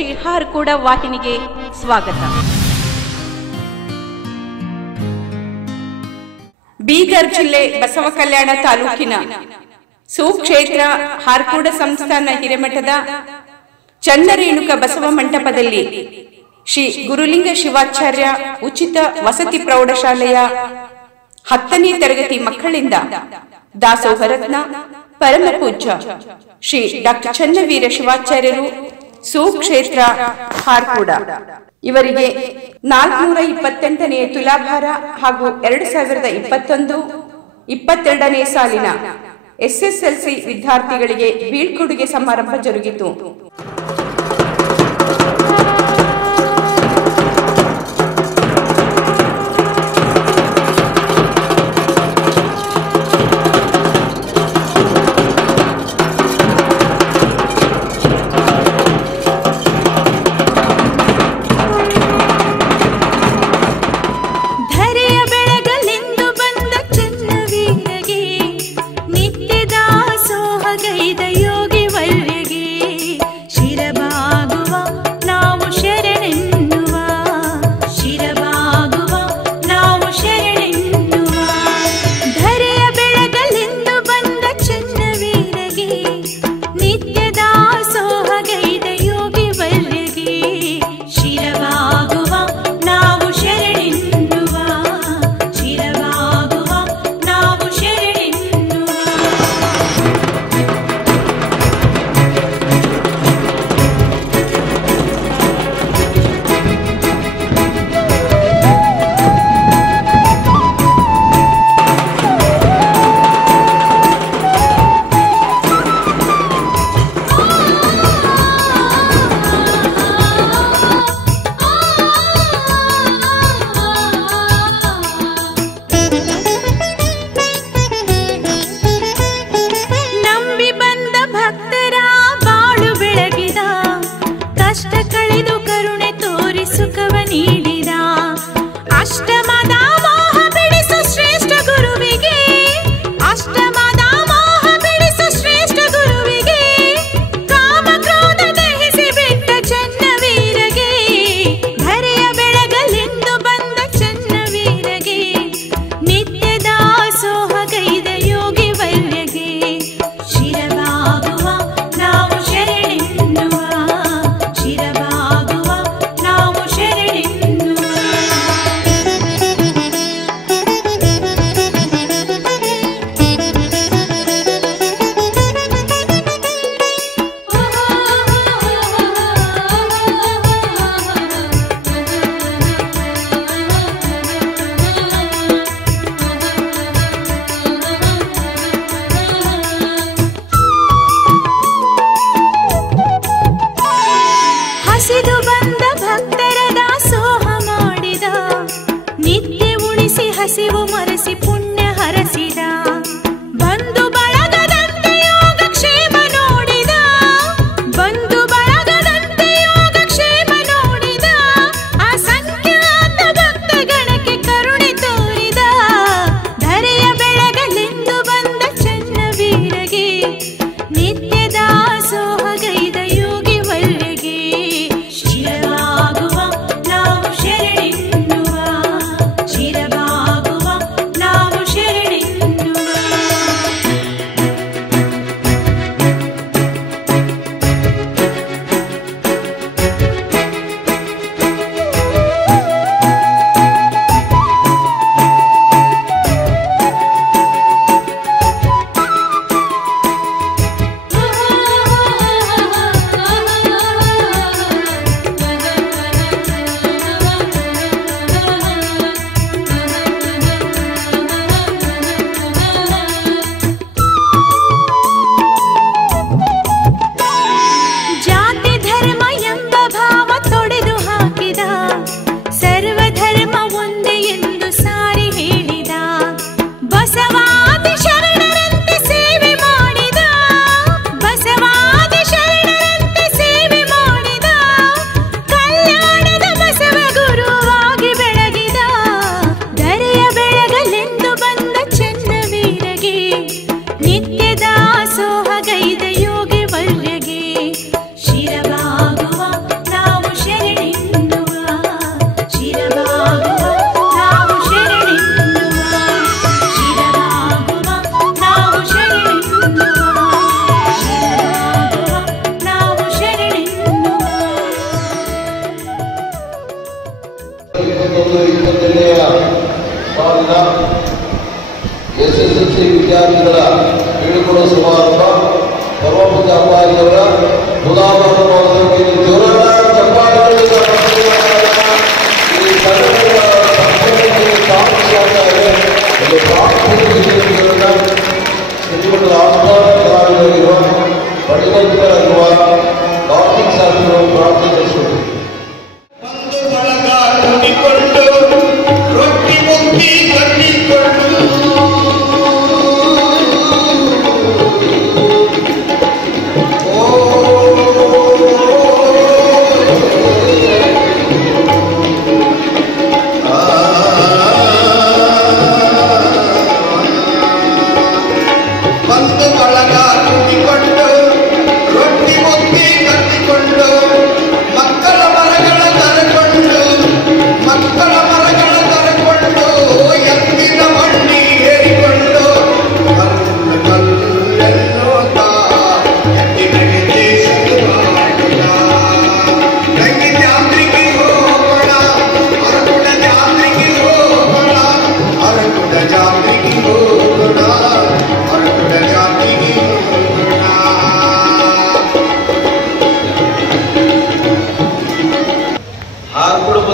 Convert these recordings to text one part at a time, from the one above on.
ಶ್ರೀ ಹಾರ್ಕೂಡ ವಾಹಿನಿಗೆ ಸ್ವಾಗತ. ಬೀದರ್ ಜಿಲ್ಲೆ ಬಸವಕಲ್ಯಾಣ ತಾಲೂಕಿನ ಸುಕ್ಷೇತ್ರ ಹಾರ್ಕೂಡ ಸಂಸ್ಥಾನ ಹಿರೇಮಠದ ಚನ್ನರೇಣುಕ ಬಸವ ಮಂಟಪದಲ್ಲಿ ಶ್ರೀ ಗುರುಲಿಂಗ ಶಿವಾಚಾರ್ಯ ಉಚಿತ ವಸತಿ ಪ್ರೌಢಶಾಲೆಯ 10ನೇ ತರಗತಿ ಮಕ್ಕಳಿಂದ ದಾಸೋಹರತ್ನ ಪರಮ ಪೂಜ್ಯ ಶ್ರೀ ಡಾಕ್ಟರ್ ಚನ್ನವೀರ ಶಿವಾಚಾರ್ಯರು ಸುಕ್ಷೇತ್ರ ಹಾರ್ಕೂಡ ಇವರಿಗೆ 428ನೇ ತುಲಾಭಾರ ಹಾಗೂ 2021-22ನೇ ಸಾಲಿನ SSLC ವಿದ್ಯಾರ್ಥಿಗಳಿಗೆ ಬೀಳ್ಕೊಡುಗೆ ಸಮಾರಂಭ ಜರುಗಿತು. ನಾವು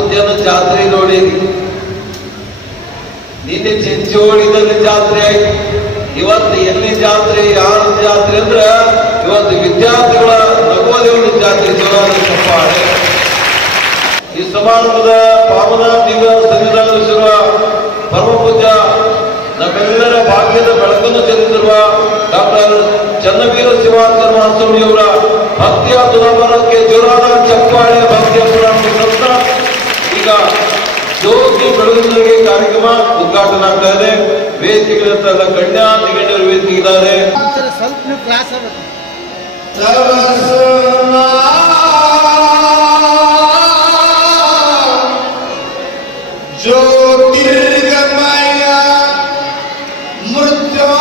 ಮುಂಜಾನೆ ಜಾತ್ರೆ ನೋಡಿ ನಿನ್ನೆ ಚಿಂಚೋಳಿದಲ್ಲಿ ಜಾತ್ರೆ ಆಯ್ತು. ಇವತ್ತು ಎಲ್ಲಿ ಜಾತ್ರೆ, ಯಾರ ಜಾತ್ರೆ ಅಂದ್ರ ಇವತ್ತು ವಿದ್ಯಾರ್ಥಿಗಳ ನಗೋದೇವನ ಜಾತ್ರೆ ಜೋರಾದ ಚಪ್ಪಾಳೆ. ಈ ಸಮಾರಂಭದ ಪಾವನ ದಿವ್ಯ ಸನ್ನಿಧಾನದಲ್ಲಿರುವ ಪರಮ ಪೂಜ್ಯ ನಮ್ಮೆಲ್ಲರ ಭಾಗ್ಯದ ಬೆಳಕನ್ನು ಚೆಲ್ಲಿರುವ ಡಾಕ್ಟರ್ ಚನ್ನವೀರ ಶಿವಾಚಾರ್ಯ ಮಹಾಸ್ವಾಮಿಯವರ ಭಕ್ತಿಯ ತುಲಾಭರಣಕ್ಕೆ ಜೋರಾದ ಚಪ್ಪಾಳೆ, ಭಕ್ತಿಯ ಪುರಾಣ. ಈಗ ಜ್ಯೋತಿ ಬೆಳಗುವಿಕೆ ಕಾರ್ಯಕ್ರಮ ಉದ್ಘಾಟನೆ ಆಗ್ತಾ ಇದೆ. ವೇದಿಕೆಗಳ ಗಣ್ಯ ನಿಗಣ್ಯರು ವೇದಿಕೆ ಇದ್ದಾರೆ. ಜ್ಯೋತಿರ್ಗಮಯ ಮೃತ್ಯೋರ್ಮ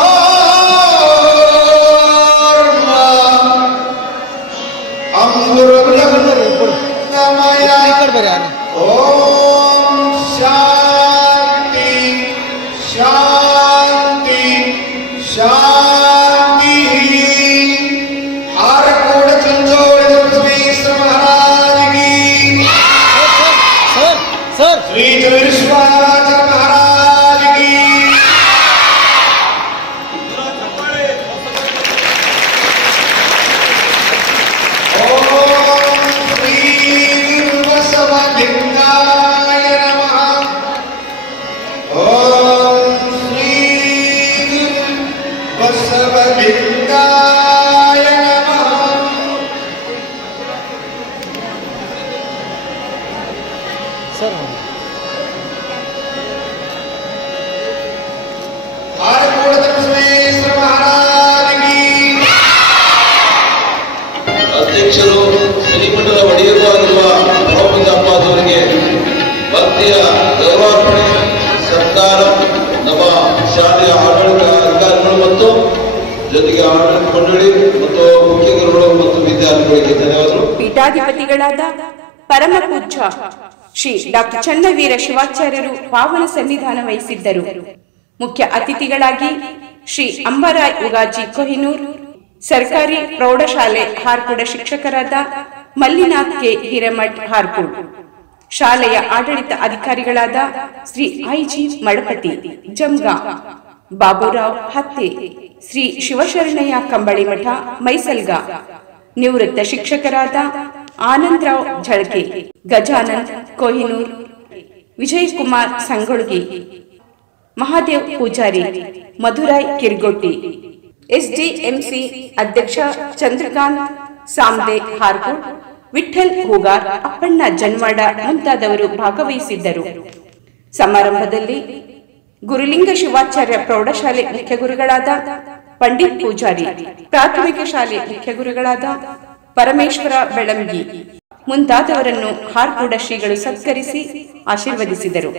ಅಮೃತಮಯ ಓಂ ಶಾಂತಿ ಶಾಂತಿ ಶಾಂತಿ. ಹಾರಕೋಡ ಚಂಚೋಳಿ ದುರ್ಗಮೇಶ್ವರ ಮಹಾರಾಜ್ ಶ್ರೀ ವಿಶ್ವಾಚಾರ್ಯ ಮಹಾರಾಜ್ ಕಿ. ಓಂ ಶ್ರೀ ಬಸವಲಿಂಗಾಯ ನಮಃ. ಓಂ ಶ್ರೀ ಬಸವಲಿಂಗಾಯ ನಮಃ. ಅಧ್ಯಕ್ಷರು ಶ್ರೀಮಠದ ಒಡೆಯರು ಆಗಿರುವ ಪರಮಪೂಜ್ಯ ಅಪ್ಪಾಜವರಿಗೆ ಭಕ್ತಿಯ ಗೌರವಾರ್ಪಣೆ ಸರ್ಕಾರ, ನಮ್ಮ ಶಾಲೆಯ ಆಡಳಿತ ಅಧಿಕಾರಿಗಳು ಮತ್ತು ಜೊತೆಗೆ ಆಡಳಿತ ಮಂಡಳಿ ಮತ್ತು ಮುಖ್ಯ ಗುರುಗಳು ಮತ್ತು ವಿದ್ಯಾರ್ಥಿಗಳಿಗೆ ಧನ್ಯವಾದಗಳು. ಪೀಠಾಧಿಪತಿಗಳಾದ ಪರಮ ಪೂಜ್ಯ ಶ್ರೀ ಡಾಕ್ಟರ್ ಚನ್ನವೀರ ಶಿವಾಚಾರ್ಯರು ಪಾವನ ಸನ್ನಿಧಾನ ವಹಿಸಿದ್ದರು. ಮುಖ್ಯ ಅತಿಥಿಗಳಾಗಿ ಶ್ರೀ ಅಂಬಾರಾಯ್ ಉಗಾಜಿ ಕೊಹಿನೂರ್, ಸರ್ಕಾರಿ ಪ್ರೌಢಶಾಲೆ ಹಾರ್ಕುಡ ಶಿಕ್ಷಕರಾದ ಮಲ್ಲಿನಾಥ್ ಕೆ ಹಿರೇಮಠ್ ಹಾರ್ಕುಡ್, ಶಾಲೆಯ ಆಡಳಿತ ಅಧಿಕಾರಿಗಳಾದ ಶ್ರೀ ಐಜಿ ಮಡಪತಿ ಜಮ್ಗಾ, ಬಾಬುರಾವ್ ಹತ್ತೆ, ಶ್ರೀ ಶಿವಶರಣಯ್ಯ ಕಂಬಳಿಮಠ ಮೈಸಲ್ಗ, ನಿವೃತ್ತ ಶಿಕ್ಷಕರಾದ ಆನಂದರಾವ್ ಝಳಕೆ, ಗಜಾನಂದ್ ಕೊಹಿನೂರ್, ವಿಜಯಕುಮಾರ್ ಸಂಗೊಳ್ಗಿ, ಮಹಾದೇವ್ ಪೂಜಾರಿ, ಮಧುರಾಯ್ ಕಿರ್ಗೊಟ್ಟಿ, ಎಸ್ಡಿಎಂಸಿ ಅಧ್ಯಕ್ಷ ಚಂದ್ರಕಾಂತ್ ಸಾಮ್ದೆ ಹಾರ್ಕುಡ್, ವಿಠಲ್ ಹೂಗಾರ್, ಅಪ್ಪಣ್ಣ ಜನ್ವಾಡ ಮುಂತಾದವರು ಭಾಗವಹಿಸಿದ್ದರು. ಸಮಾರಂಭದಲ್ಲಿ ಗುರುಲಿಂಗ ಶಿವಾಚಾರ್ಯ ಪ್ರೌಢಶಾಲೆ ಮುಖ್ಯ ಗುರುಗಳಾದ ಪಂಡಿತ್ ಪೂಜಾರಿ, ಪ್ರಾಥಮಿಕ ಶಾಲೆ ಮುಖ್ಯ ಗುರುಗಳಾದ ಪರಮೇಶ್ವರ ಬೆಳಂಗಿ ಮುಂತಾದವರನ್ನು ಹಾರ್ಕುಡ ಶ್ರೀಗಳು ಸತ್ಕರಿಸಿ ಆಶೀರ್ವದಿಸಿದರು.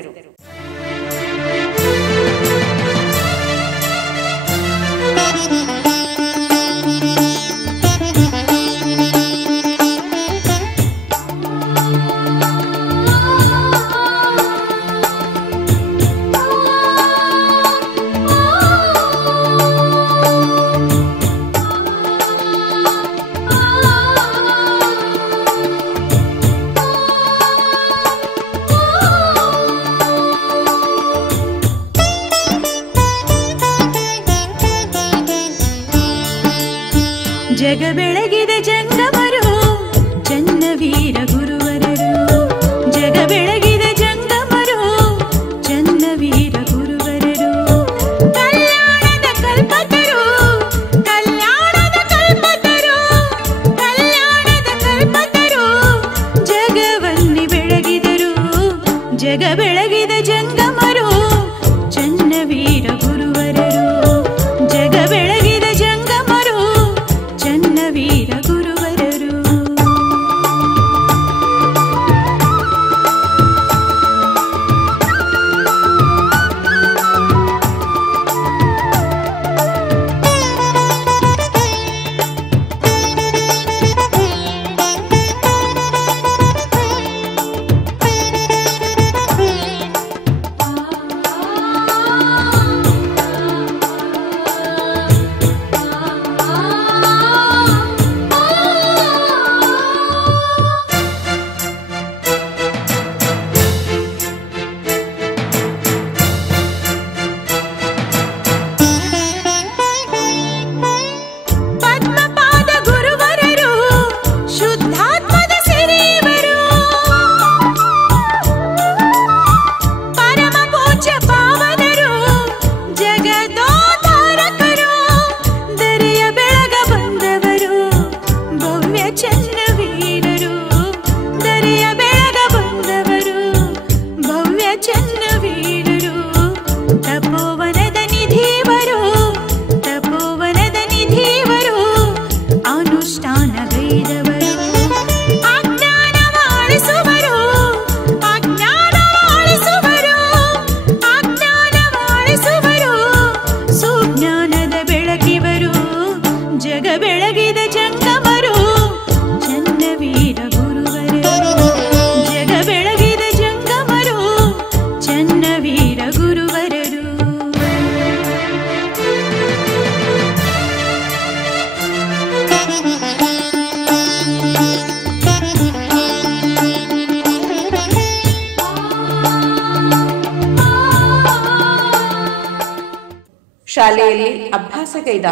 ಶಾಲೆಯಲ್ಲಿ ಅಭ್ಯಾಸಗೈದ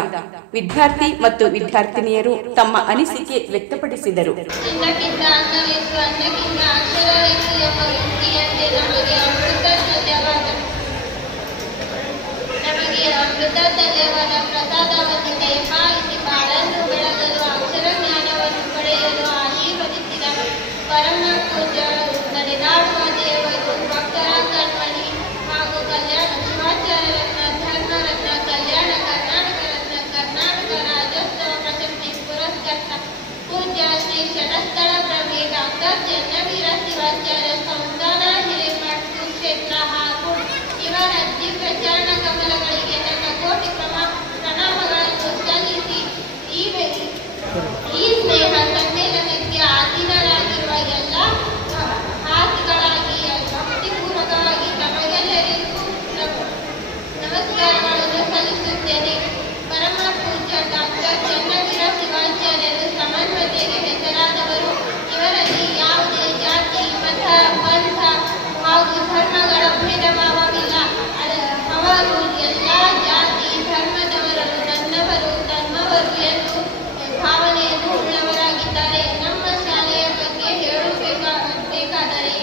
ವಿದ್ಯಾರ್ಥಿ ಮತ್ತು ವಿದ್ಯಾರ್ಥಿನಿಯರು ತಮ್ಮ ಅನಿಸಿಕೆ ವ್ಯಕ್ತಪಡಿಸಿದರು. ಚಿನ್ನಕ್ಕಿಂತ ಅನ್ನವಿತ್ತು, ಅನ್ನಕ್ಕಿಂತ ಅಕ್ಷರವಿತ್ತು ಎಂಬ ಉಕ್ತಿಯಂತೆ ನಮಗೆ ಅಮೃತತಲ್ಯವಾದ ಪ್ರಸಾದವನ್ನು ದಯಪಾಲಿಸಿ ಬಾಳನ್ನು ಬೆಳಗಲು ಅಕ್ಷರ ಜ್ಞಾನವನ್ನು ಪಡೆಯಲು ಆಶೀರ್ವದಿಸಿದ ಪರಮ ಪೂಜ್ಯ ನಡೆದಾಡುವ ದೇವರು ಭಕ್ತರ ಕಣ್ಮಣಿ ಹಾಗೂ ಕಲ್ಯಾಣ ಶಿವಾಚಾರ್ಯ ರತ್ನ, ಧರ್ಮರತ್ನ, ಕಲ್ಯಾಣ ಕರ್ನಾಟಕ ರತ್ನ, ಕರ್ನಾಟಕ ರಾಜ್ಯೋತ್ಸವ ಪ್ರಶಸ್ತಿ ಪುರಸ್ಕರ್ತ ಪೂಜ್ಯ ಶ್ರೀ ಶರಸ್ಥಳ ಪ್ರಭೆ ಡಾಕ್ಟರ್ ಚನ್ನವೀರ ಶಿವಾಚಾರ್ಯ ಸಂಸ್ಥಾನ ಹಿರೇಮಠ ಕ್ಷೇತ್ರ ಹಾಗೂ ಇವರ ದಿವ್ಯ ಚರಣ ಕಮಲಗಳಿಗೆ ನನ್ನ ಕೋಟಿ ಪ್ರಣಾಮಗಳನ್ನು ಸಲ್ಲಿಸಿ ಈ ಸ್ನೇಹ ಸಮ್ಮೇಳನಕ್ಕೆ ಆಧೀನರಾಗಿರುವ ಎಲ್ಲ ಹಾದಿಗಳಾಗಿ ಭಕ್ತಿಪೂರ್ವಕವಾಗಿ ತಮಗೆಲ್ಲರಿಗೂ ನಮಸ್ಕಾರಗಳನ್ನು ಸಲ್ಲಿಸುತ್ತೇನೆ. ಪರಮ ಪೂಜ್ಯ ಡಾಕ್ಟರ್ ಚನ್ನವೀರ ಶಿವಾಚಾರ್ಯರು ಸಮನ್ವತೆಗೆ ಹೆಸರಾದವರು. ಇವರಲ್ಲಿ ಯಾವುದೇ ಜಾತಿ, ಮತ, ಪಂಥ ಹಾಗೂ ಧರ್ಮಗಳ ಭೇದ ಭಾವವಿಲ್ಲ. ಅವರು ಎಲ್ಲ ಜಾತಿ ಧರ್ಮದವರನ್ನು ನನ್ನವರು ತಮ್ಮವರು ಎಂದು ಭಾವನೆಯನ್ನು ಉಳ್ಳವರಾಗಿದ್ದಾರೆ. ನಮ್ಮ ಶಾಲೆಯ ಬಗ್ಗೆ ಹೇಳಬೇಕಾದರೆ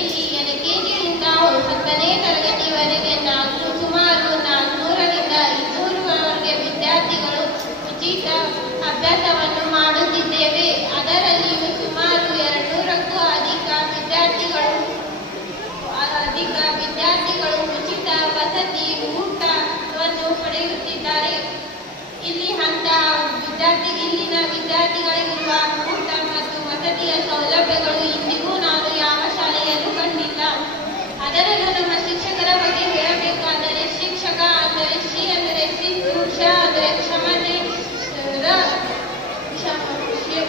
ಇಲ್ಲಿ LKGಯಿಂದ 10ನೇ ತರಗತಿವರೆಗೆ ಸುಮಾರು 400ರಿಂದ 500ರವರೆಗೆ ವಿದ್ಯಾರ್ಥಿಗಳು ಉಚಿತ ಅಭ್ಯಾಸವನ್ನು ಮಾಡುತ್ತಿದ್ದೇವೆ. ಅದರಲ್ಲಿಯೂ ಸುಮಾರು 200ಕ್ಕೂ ಅಧಿಕ ವಿದ್ಯಾರ್ಥಿಗಳು ಉಚಿತ ವಸತಿ ಊಟವನ್ನು ಪಡೆಯುತ್ತಿದ್ದಾರೆ. ಇಲ್ಲಿನ ವಿದ್ಯಾರ್ಥಿಗಳಿಗಿರುವ ಊಟ ಮತ್ತು ವಸತಿಯ ಸೌಲಭ್ಯಗಳು ಇಂದಿಗೂ ನಾನು ಯಾವ ಶಾಲೆಯಲ್ಲೂ ಕಂಡಿಲ್ಲ. ಅದರಲ್ಲೂ ನಮ್ಮ ಶಿಕ್ಷಕರ ಬಗ್ಗೆ ಹೇಳಬೇಕಾದರೆ ಶಿಕ್ಷಕ ಅಂದರೆ ಶ್ರೀ ಅಂದರೆ ಶಿಸ್ತು, ಕ್ಷ ಅಂದರೆ ಕ್ಷಮತೆ,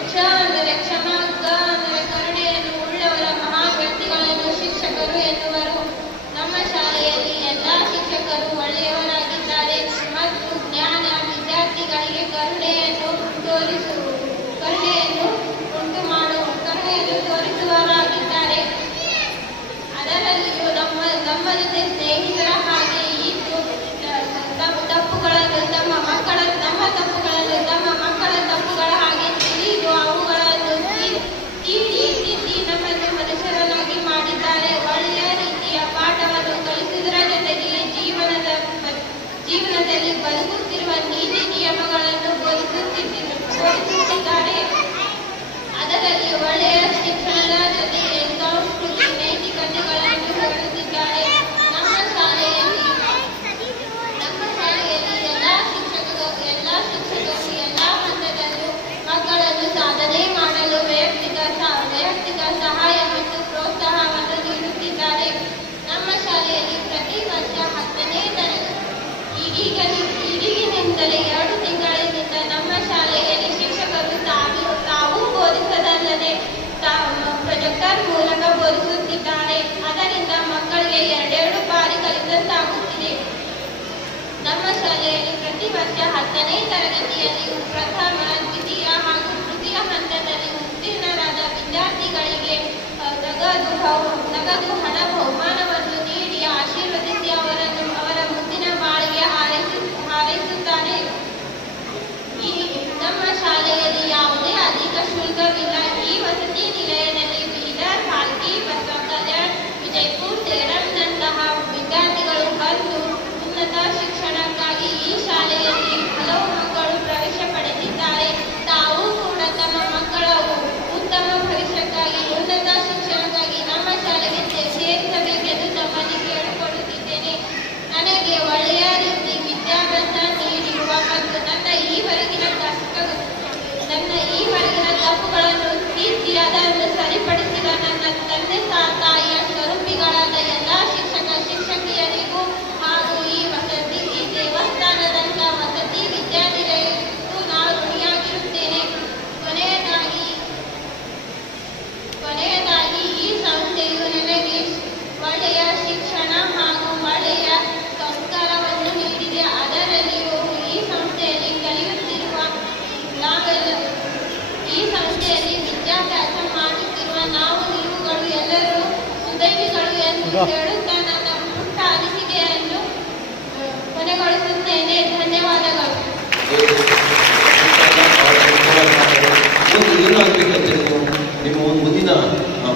ಕ್ಷ ಅಂದರೆ ಕ್ಷಮ, ಗ ಅಂದರೆ ಕರುಣೆಯನ್ನು ಉಳ್ಳವರ ಮಹಾ ವ್ಯಕ್ತಿಗಳನ್ನು ಶಿಕ್ಷಕರು ಎನ್ನುವರು. ನಮ್ಮ ಶಾಲೆಯಲ್ಲಿ ಎಲ್ಲ ಶಿಕ್ಷಕರು ಒಳ್ಳೆಯವರಾಗಿದ್ದಾರೆ ಮತ್ತು ಜ್ಞಾನ ವಿದ್ಯಾರ್ಥಿಗಳಿಗೆ ಕರುಣೆಯನ್ನು ತೋರಿಸುವವರಾಗಿದ್ದಾರೆ. ಅದರಲ್ಲಿಯೂ ನಮ್ಮ ಜೊತೆ ಸ್ನೇಹಿತರ ಹಾಗೆ ಇದ್ದು ನಮ್ಮ ತಪ್ಪುಗಳನ್ನು ತಮ್ಮ ಮಕ್ಕಳ ತಪ್ಪುಗಳ ಹಾಗೆ ತಿಳಿದು ಅವುಗಳನ್ನು ತಿದ್ದಿ ನಮ್ಮನ್ನು ಮನುಷ್ಯರನ್ನಾಗಿ ಮಾಡಿದ್ದಾರೆ. ಒಳ್ಳೆಯ ರೀತಿಯ ಪಾಠವನ್ನು ಕಲಿಸುವುದರ ಜೊತೆಗೆ ಜೀವನದಲ್ಲಿ ಬದುಕುತ್ತಿರುವ ನೀತಿ ನಿಯಮಗಳನ್ನು ಬೋಧಿಸುತ್ತಿದ್ದಾರೆ. ಅದರಲ್ಲಿ ಒಳ್ಳೆಯ ಶಿಕ್ಷಣದ ಜೊತೆಗೆ ಸಂಸ್ಕೃತಿ, ನೈತಿಕತೆಗಳನ್ನು ಹೇಳುತ್ತಿದ್ದಾರೆ. ನಮ್ಮ ಶಾಲೆಯಲ್ಲಿ ಎಲ್ಲ ಶಿಕ್ಷಕರು ಎಲ್ಲ ಹಂತದಲ್ಲೂ ಮಕ್ಕಳನ್ನು ಸಾಧನೆ ಮಾಡಲು ವೈಯಕ್ತಿಕ ಸಹಾಯ ಮತ್ತು ಪ್ರೋತ್ಸಾಹವನ್ನು ನೀಡುತ್ತಿದ್ದಾರೆ. ನಮ್ಮ ಶಾಲೆಯಲ್ಲಿ ಪ್ರತಿ ವರ್ಷ 10ನೇ ತರಗತಿ ಈಗಿನಿಂದಲೇ 2 ತಿಂಗಳಿನಿಂದ ನಮ್ಮ ಶಾಲೆಯಲ್ಲಿ ಶಿಕ್ಷಕರು ತಾವು ಬೋಧಿಸದಲ್ಲದೆ ಪ್ರೊಜೆಕ್ಟರ್ ಮೂಲಕ ಬೋಧಿಸುತ್ತಿದ್ದಾರೆ. ಅದರಿಂದ ಮಕ್ಕಳಿಗೆ 2 ಬಾರಿ ಕಲಿತಂತಾಗುತ್ತಿದೆ. ನಮ್ಮ ಶಾಲೆಯಲ್ಲಿ ಪ್ರತಿ ವರ್ಷ 10ನೇ ತರಗತಿಯಲ್ಲಿ ಪ್ರಥಮ, ದ್ವಿತೀಯ ಹಾಗೂ ತೃತೀಯ ಹಂತದಲ್ಲಿ ಉತ್ತೀರ್ಣರಾದ ವಿದ್ಯಾರ್ಥಿಗಳಿಗೆ ನಗದು ಹಣ ಬಹುಮಾನವನ್ನು ನೀಡಿ ಆಶೀರ್ವದಿಸಿ ಅವರ ಮುಂದಿನ ಬಾಳಿಗೆ ಹಾರೈಸುತ್ತಾರೆ. ನಮ್ಮ ಶಾಲೆಯಲ್ಲಿ ಯಾವುದೇ ಅಧಿಕ ಶುಲ್ಕವಿಲ್ಲ. ಈ ವಸತಿ ನಿಲಯದಲ್ಲಿ ಬೀದರ್, ಭಾಲ್ಕಿ, ಬಸವ ಕಲ್ಯಾಣ, ವಿಜಯಪುರ, ಸೇಡಂನಂತಹ ವಿದ್ಯಾರ್ಥಿಗಳು ಬಂದು ಉನ್ನತ ಶಿಕ್ಷಣಕ್ಕಾಗಿ ಈ ಶಾಲೆಯಲ್ಲಿ ಹಲವು ಮಕ್ಕಳು ಪ್ರವೇಶ ಪಡೆದಿದ್ದಾರೆ. ತಾವು ಕೂಡ ತಮ್ಮ ಮಕ್ಕಳ ಉತ್ತಮ ಭವಿಷ್ಯಕ್ಕಾಗಿ ಉನ್ನತ ಶಿಕ್ಷಣಕ್ಕಾಗಿ ನಮ್ಮ ಶಾಲೆಗೆ ಸೇರಿಸಬೇಕೆಂದು ತಮ್ಮಲ್ಲಿ ಕೇಳಿಕೊಳ್ಳುತ್ತಿದ್ದೇನೆ. ನನಗೆ ಒಳ್ಳೆಯ ರೀತಿ ವಿದ್ಯಾಭ್ಯಾಸ ನೀಡಿರುವ ಮತ್ತು ನನ್ನ ಈವರೆಗಿನ ತಪ್ಪುಗಳನ್ನು ತಿದ್ದಿ ಅದನ್ನು ಸರಿಪಡಿಸಿದ ನನ್ನ ತಂದೆ ತಾಯಿಯ ಸ್ವರೂಪಿಗಳಾದ ಎಲ್ಲ ಶಿಕ್ಷಕಿಯರಿಗೂ ಹಾಗೂ ಈ ದೇವಸ್ಥಾನದಂಥ ವಸತಿ ವಿದ್ಯಾರ್ಥಿಗಳಿಗೂ ನಾನು ಋಣಿಯಾಗಿರುತ್ತೇನೆ. ಕೊನೆಯದಾಗಿ ಈ ಸಂಸ್ಥೆಯು ನನಗೆ ಒಳ್ಳೆಯ ಶಿಕ್ಷಣ ಹಾಗೂ ಒಳ್ಳೆಯ ಸಂಸ್ಕಾರವನ್ನು ನೀಡಿದೆ. ಅದರಲ್ಲಿಯೂ ಈ ಸಂಸ್ಥೆಯಲ್ಲಿ ವಿದ್ಯಾಭ್ಯಾಸ ಮಾಡುತ್ತಿರುವ ನೀವುಗಳು ಎಲ್ಲರೂ ಸುದೈವಿಗಳು ಎಂದು ಹೇಳುತ್ತಾ ನನ್ನ ಪುಟ್ಟ ಅನಿಸಿಕೆಯನ್ನು ಕೊನೆಗೆ ಪೂರ್ಣಗೊಳಿಸುತ್ತೇನೆ. ಧನ್ಯವಾದಗಳು. ಏನಾಗಬೇಕಂತ ನಿಮ್ಮ ಒಂದು ಮುಂದಿನ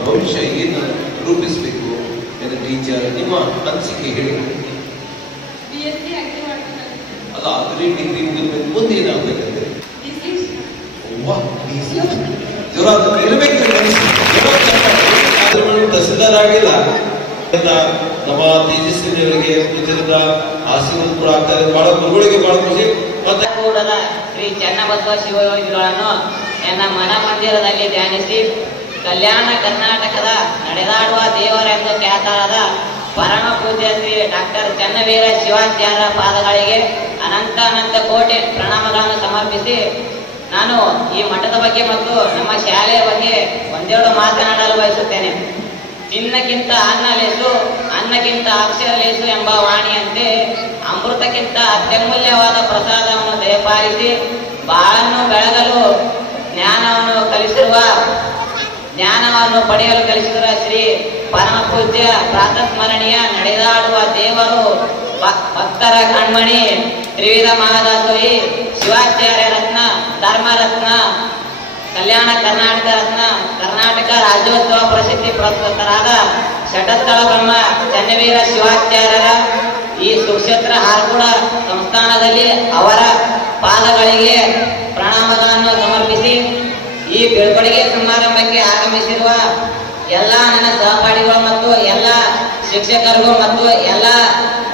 ಭವಿಷ್ಯ ಏನು ರೂಪಿಸಬೇಕು ಟೀಚರ್ ನಿಮ್ಮ ಅನಿಸಿಕೆ ಹೇಳಿ. BSc ಅಗ್ರಿ ಅಲ್ಲ ಅಗ್ರಿ ಡಿಗ್ರಿ ಮುಗಿದ್ಮೇಲೆ ಮುಂದೆ ಏನಾಗಬೇಕಂದ್ರೆ ಜೋರಾದ ಇರಬೇಕು. ತಹಸೀಲ್ದಾರ್ ಆಗಿಲ್ಲ ನಮ್ಮ ತೇಜಸ್ವಿನಿಯವರಿಗೆ ಇದರಿಂದ ಆಶೀರ್ವಾದ ಕೂಡ ಆಗ್ತಾರೆ. ಬಹಳ ಗುರುಗಳಿಗೆ ಬಹಳ ಖುಷಿ. ಮತ್ತೆ ಕೂಡದ ಶ್ರೀ ಚನ್ನಬಸವ ಶಿವಯೋಗಿಗಳನ್ನು ನನ್ನ ಮನ ಮಂದಿರದಲ್ಲಿ ಧ್ಯಾನಿಸಿ ಕಲ್ಯಾಣ ಕರ್ನಾಟಕದ ನಡೆದಾಡುವ ದೇವರೆಂದು ಖ್ಯಾತರಾದ ಪರಮ ಪೂಜ್ಯ ಶ್ರೀ ಡಾಕ್ಟರ್ ಚನ್ನವೀರ ಶಿವಾಚಾರ್ಯ ಪಾದಗಳಿಗೆ ಅನಂತ ಅನಂತ ಕೋಟಿ ಪ್ರಣಾಮಗಳನ್ನು ಸಮರ್ಪಿಸಿ ನಾನು ಈ ಮಠದ ಬಗ್ಗೆ ಮತ್ತು ನಮ್ಮ ಶಾಲೆಯ ಬಗ್ಗೆ ಒಂದೆರಡು ಮಾತನಾಡಲು ಬಯಸುತ್ತೇನೆ. ಚಿನ್ನಕ್ಕಿಂತ ಅನ್ನ ಲೇಸು, ಅನ್ನಕ್ಕಿಂತ ಅಕ್ಷರ ಲೇಸು ಎಂಬ ವಾಣಿಯಂತೆ ಅಮೃತಕ್ಕಿಂತ ಅತ್ಯಮೂಲ್ಯವಾದ ಪ್ರಸಾದವನ್ನು ದಯಪಾಲಿಸಿ ಬಾಳನ್ನು ಬೆಳಗಲು ಜ್ಞಾನವನ್ನು ಪಡೆಯಲು ಕಲಿಸಿರುವ ಶ್ರೀ ಪರಮ ಪೂಜ್ಯ ಪ್ರಾತಸ್ಮರಣೀಯ ನಡೆದಾಡುವ ದೇವರು ಭಕ್ತರ ಕಣ್ಮಣಿ ತ್ರಿವಿಧ ಮಹಾದಾಸೋಹಿ ಶಿವಾಚಾರ್ಯ ರತ್ನ ಧರ್ಮರತ್ನ ಕಲ್ಯಾಣ ಕರ್ನಾಟಕ ರತ್ನ ಕರ್ನಾಟಕ ರಾಜ್ಯೋತ್ಸವ ಪ್ರಸಿದ್ಧಿ ಪುರಸ್ಕೃತರಾದ ಶಟಸ್ಥಳ ಬ್ರಹ್ಮ ಚನ್ನವೀರ ಶಿವಾಚಾರ್ಯರ ಈ ಸುಕ್ಷೇತ್ರ ಹಾರ್ಕೂಡ ಸಂಸ್ಥಾನದಲ್ಲಿ ಅವರ ಪಾದಗಳಿಗೆ ಪ್ರಣಾಮಗಳನ್ನು ಸಮರ್ಪಿಸಿ ಈ ಬೀಳ್ಕೊಡುಗೆ ಸಮಾರಂಭಕ್ಕೆ ಆಗಮಿಸಿರುವ ಎಲ್ಲ ನನ್ನ ಸಹಪಾಠಿಗಳು ಮತ್ತು ಎಲ್ಲ ಶಿಕ್ಷಕರಿಗೂ ಮತ್ತು ಎಲ್ಲ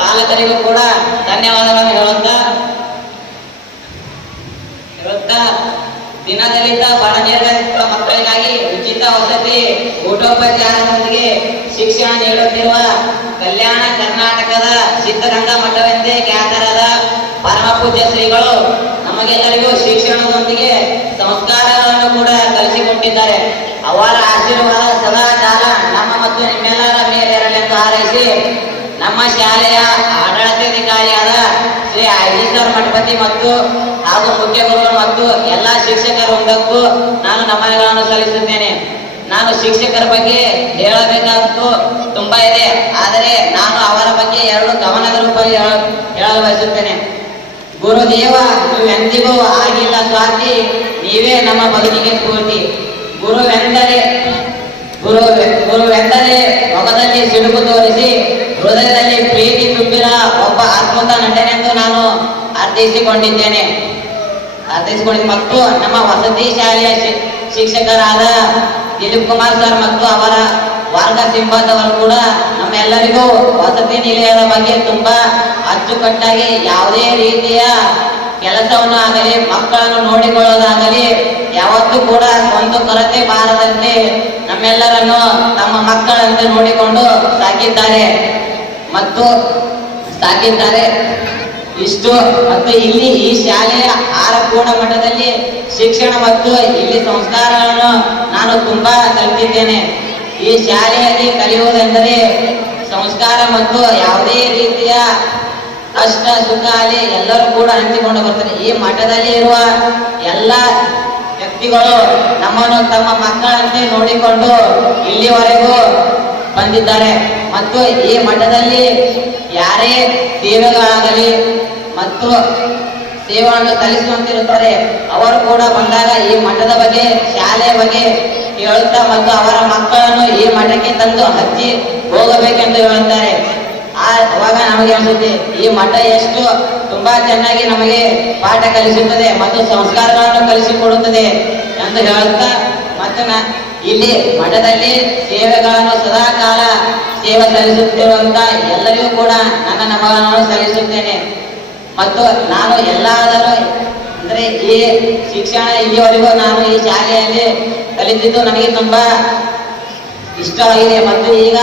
ಪಾಲಕರಿಗೂ ಕೂಡ ಧನ್ಯವಾದಗಳನ್ನು ಹೇಳುತ್ತಾ ದಿನದಲ್ಲಿದ್ದ ಬಡ ನಿರ್ಗತಿತ ಮಕ್ಕಳಿಗಾಗಿ ಉಚಿತ ವಸತಿ ಊಟೋಪಚಾರದೊಂದಿಗೆ ಶಿಕ್ಷಣ ನೀಡುತ್ತಿರುವ ಕಲ್ಯಾಣ ಕರ್ನಾಟಕದ ಸಿದ್ಧಗಂಗಾ ಮಠವೆಂದೇ ಖ್ಯಾತರಾದ ಪರಮ ಪೂಜ್ಯ ಶ್ರೀಗಳು ನಮಗೆಲ್ಲರಿಗೂ ಶಿಕ್ಷಣದೊಂದಿಗೆ ಸಂಸ್ಕಾರಗಳನ್ನು ಕೂಡ ಕಲಿಸಿಕೊಟ್ಟಿದ್ದಾರೆ. ಅವರ ಆಶೀರ್ವಾದ ಸದಾ ಕಾಲ ನಮ್ಮ ಮತ್ತು ನಿಮ್ಮೆಲ್ಲರ ಮೇಲೆ ಇರಲೆಂದು ಹಾರೈಸಿ ನಮ್ಮ ಶಾಲೆಯ ಆಡಳಿತಾಧಿಕಾರಿಯಾದ ಶ್ರೀ ಐಜೀಸರ್ ಮಠಪತಿ ಮತ್ತು ಹಾಗೂ ಮುಖ್ಯ ಗುರುಗಳು ಮತ್ತು ಎಲ್ಲ ಶಿಕ್ಷಕರ ವೃಂದಕ್ಕೂ ನಾನು ನಮನಗಳನ್ನು ಸಲ್ಲಿಸುತ್ತೇನೆ. ನಾನು ಶಿಕ್ಷಕರ ಬಗ್ಗೆ ಹೇಳಬೇಕಾದ್ದು ತುಂಬಾ ಇದೆ, ಆದರೆ ನಾನು ಅವರ ಬಗ್ಗೆ ಎರಡು ಗಮನದ ರೂಪದಲ್ಲಿ ಹೇಳಲು ಬಯಸುತ್ತೇನೆ. ಗುರುದೇವ ನೀವೆಂದಿಗೂ ಆಗಿಲ್ಲ ಸ್ವಾತಿ, ನೀವೇ ನಮ್ಮ ಬದುಕಿಗೆ ಸ್ಫೂರ್ತಿ. ಗುರುವೆಂದರೆ ಮೊಗದಲ್ಲಿ ಸಿಡುಕು ತೋರಿಸಿ ಹೃದಯದಲ್ಲಿ ಪ್ರೀತಿ ತುಂಬಿರ ಒಬ್ಬ ಅದ್ಭುತ ನಟನೆಂದು ನಾನು ಅರ್ಥೈಸಿಕೊಂಡಿದ್ದೇನೆ. ಮತ್ತು ನಮ್ಮ ವಸತಿ ಶಾಲೆಯ ಶಿಕ್ಷಕರಾದ ದಿಲೀಪ್ ಕುಮಾರ್ ಸರ್ ಮತ್ತು ಅವರ ವರ್ಗ ಸಿಂಬಾದವರು ಕೂಡ ನಮ್ಮೆಲ್ಲರಿಗೂ ವಸತಿ ನಿಲಯದ ಬಗ್ಗೆ ತುಂಬಾ ಅಚ್ಚುಕಟ್ಟಾಗಿ ಯಾವುದೇ ರೀತಿಯ ಕೆಲಸವನ್ನು ಆಗಲಿ ಮಕ್ಕಳನ್ನು ನೋಡಿಕೊಳ್ಳೋದಾಗಲಿ ಯಾವತ್ತೂ ಕೂಡ ಒಂದು ಕೊರತೆ ಬಾರದಂತೆ ನಮ್ಮೆಲ್ಲರನ್ನು ತಮ್ಮ ಮಕ್ಕಳಂತೆ ನೋಡಿಕೊಂಡು ಸಾಕಿದ್ದಾರೆ. ಇಷ್ಟು ಮತ್ತು ಇಲ್ಲಿ ಈ ಶಾಲೆಯ ಆರಕೂಡ ಮಠದಲ್ಲಿ ಶಿಕ್ಷಣ ಮತ್ತು ಇಲ್ಲಿ ಸಂಸ್ಕಾರಗಳನ್ನು ನಾನು ತುಂಬಾ ಕಲಿತಿದ್ದೇನೆ. ಈ ಶಾಲೆಯಲ್ಲಿ ಕಲಿಯುವುದೆಂದರೆ ಸಂಸ್ಕಾರ ಮತ್ತು ಯಾವುದೇ ರೀತಿಯ ಕಷ್ಟ ಸುಖ ಅಲ್ಲಿ ಎಲ್ಲರೂ ಕೂಡ ಹಂಚಿಕೊಂಡು ಬರ್ತಾರೆ. ಈ ಮಠದಲ್ಲಿ ಇರುವ ಎಲ್ಲ ವ್ಯಕ್ತಿಗಳು ನಮ್ಮನ್ನು ತಮ್ಮ ಮಕ್ಕಳಂತೆ ನೋಡಿಕೊಂಡು ಇಲ್ಲಿವರೆಗೂ ಬಂದಿದ್ದಾರೆ. ಮತ್ತು ಈ ಮಠದಲ್ಲಿ ಯಾರೇ ಸೇವೆಗಳಾಗಲಿ ಮತ್ತು ಸೇವೆಯನ್ನು ಸಲ್ಲಿಸುವಂತಿರುತ್ತಾರೆ ಅವರು ಕೂಡ ಬಂದಾಗ ಈ ಮಠದ ಬಗ್ಗೆ ಶಾಲೆಯ ಬಗ್ಗೆ ಹೇಳುತ್ತಾ ಮತ್ತು ಅವರ ಮಕ್ಕಳನ್ನು ಈ ಮಠಕ್ಕೆ ತಂದು ಹಚ್ಚಿ ಹೋಗಬೇಕೆಂದು ಹೇಳುತ್ತಾರೆ. ಅವಾಗ ನಮಗೆ ಅನಿಸುತ್ತೆ ಈ ಮಠ ಎಷ್ಟು ತುಂಬಾ ಚೆನ್ನಾಗಿ ನಮಗೆ ಪಾಠ ಕಲಿಸುತ್ತದೆ ಮತ್ತು ಸಂಸ್ಕಾರಗಳನ್ನು ಕಲಿಸಿಕೊಡುತ್ತದೆ ಎಂದು ಹೇಳುತ್ತಾ ಮತ್ತು ಇಲ್ಲಿ ಮಠದಲ್ಲಿ ಸೇವೆಗಳನ್ನು ಸದಾ ಕಾಲ ಸೇವೆ ಸಲ್ಲಿಸುತ್ತಿರುವಂತ ಎಲ್ಲರಿಗೂ ಕೂಡ ನನ್ನ ನಮನಗಳನ್ನು ಸಲ್ಲಿಸುತ್ತೇನೆ. ಮತ್ತು ನಾನು ಎಲ್ಲಾದರೂ ಅಂದ್ರೆ ಈ ಶಿಕ್ಷಣ ಇಲ್ಲಿವರೆಗೂ ನಾನು ಈ ಶಾಲೆಯಲ್ಲಿ ಕಲಿತಿದ್ದು ನನಗೆ ತುಂಬಾ ಇಷ್ಟವಾಗಿದೆ ಮತ್ತು ಈಗ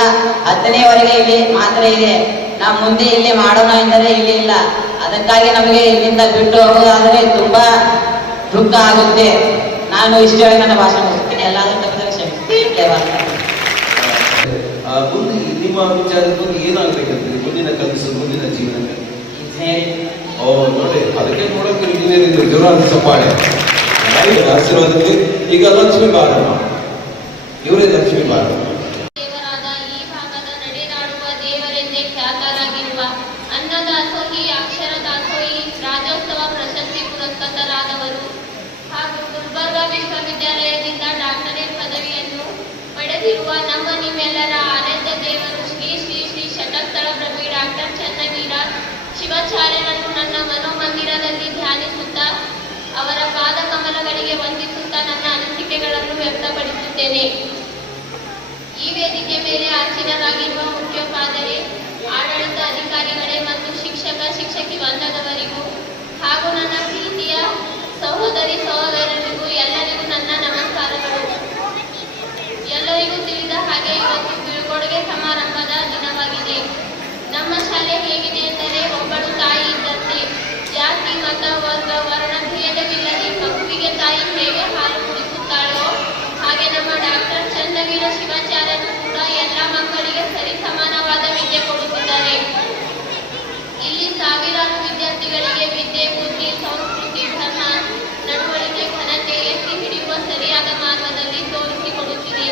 10ನೇವರೆಗೆ ಇಲ್ಲಿ ಮಾತ್ರ ಇದೆ. ನಾವು ಮುಂದೆ ಇಲ್ಲಿ ಮಾಡೋಣ ಎಂದರೆ ಇಲ್ಲಿ ಇಲ್ಲ. ಅದಕ್ಕಾಗಿ ನಮಗೆ ಇಲ್ಲಿಂದ ಬಿಟ್ಟು ಹೋಗೋದಾದರೆ ತುಂಬಾ ದುಃಖ ಆಗುತ್ತೆ. ನಾನು ಇಷ್ಟು ಹೇಳಿ ನನ್ನ ಭಾಷಣ ಮುಗಿಸ್ತೇನೆ. ಎಲ್ಲಾದ್ರೂ ತಪ್ಪಿದ್ರೆ ಕ್ಷಮಿಸಿ. ಮುಂದೆ ನಿಮ್ಮ ವಿಚಾರದಲ್ಲಿ ಏನಾಗಬೇಕಂತೀರಿ ಮುಂದಿನ ಕನಸು ಮುಂದಿನ ಜೀವನಕ್ಕೆ? ನೋಡಿ ಅದಕ್ಕೆ ನೋಡೋಕೆ ಇಂಜಿನಿಯರಿಂಗ್ ಜೋರ ಸಪಾಳೆ ಆಶೀರ್ವಾದಕ್ಕೆ. ಈಗ ಲಕ್ಷ್ಮೀ ಬಾರಮ್ಮ, ಇವರೇ ಲಕ್ಷ್ಮೀ ಬಾರಮ್ಮ. ದೇವರಾದ ಈ ಭಾಗದ ನಡೆದಾಡುವ ದೇವರೆಂದೇ ಖ್ಯಾತರಾಗಿರುವ ಅನ್ನದಾಸೋಹಿ ಅಕ್ಷರದ ಶಿವಾಚಾರ್ಯರನ್ನು ನನ್ನ ಮನೋಮಂದಿರದಲ್ಲಿ ಧ್ಯಾನಿಸುತ್ತಾ ಅವರ ಪಾದ ಕಮಲಗಳಿಗೆ ವಂದಿಸುತ್ತಾ ನನ್ನ ಅನಿಸಿಕೆಗಳನ್ನು ವ್ಯಕ್ತಪಡಿಸುತ್ತೇನೆ. ಈ ವೇದಿಕೆ ಮೇಲೆ ಆಸೀನರಾಗಿರುವ ಮುಖ್ಯೋಪಾಧ್ಯಾಯರೇ, ಆಡಳಿತ ಅಧಿಕಾರಿಗಳೇ ಮತ್ತು ಶಿಕ್ಷಕಿ ವೃಂದದವರಿಗೂ ಹಾಗೂ ನನ್ನ ಪ್ರೀತಿಯ ಸಹೋದರಿ ಸಹೋದರರಿಗೂ ಎಲ್ಲರಿಗೂ ನನ್ನ ನಮಸ್ಕಾರಗಳು. ಎಲ್ಲರಿಗೂ ತಿಳಿದ ಹಾಗೆ ಇವತ್ತು ಬೀಳ್ಕೊಡುಗೆ ಸಮಾರಂಭದ ದಿನವಾಗಿದೆ. ನಮ್ಮ ಶಾಲೆ ಹೇಗಿದೆ ಎಂದರೆ ಒಬ್ಬಳು ತಾಯಿ ಇದ್ದಂತೆ. ಜಾತಿ, ಮತ, ವರ್ಗ, ವರ್ಣ ಭೇದವಿಲ್ಲದೆ ಮಗುವಿಗೆ ತಾಯಿ ಹೇಗೆ ಹಾಲು ಕುಡಿಸುತ್ತಾಳೋ ಹಾಗೆ ನಮ್ಮ ಡಾಕ್ಟರ್ ಚನ್ನವೀರ ಶಿವಾಚಾರ್ಯರು ಕೂಡ ಎಲ್ಲ ಮಕ್ಕಳಿಗೆ ಸರಿ ಸಮಾನವಾದ ವಿದ್ಯೆ ಕೊಡುತ್ತಿದ್ದಾರೆ. ಇಲ್ಲಿ ಸಾವಿರಾರು ವಿದ್ಯಾರ್ಥಿಗಳಿಗೆ ವಿದ್ಯೆ, ಬುದ್ಧಿ, ಸಂಸ್ಕೃತಿ, ಧರ್ಮ, ನಡವಳಿಕೆ, ಘನತೆ ಎತ್ತಿ ಹಿಡಿಯುವ ಸರಿಯಾದ ಮಾರ್ಗದಲ್ಲಿ ತೋರಿಸಿಕೊಡುತ್ತಿದೆ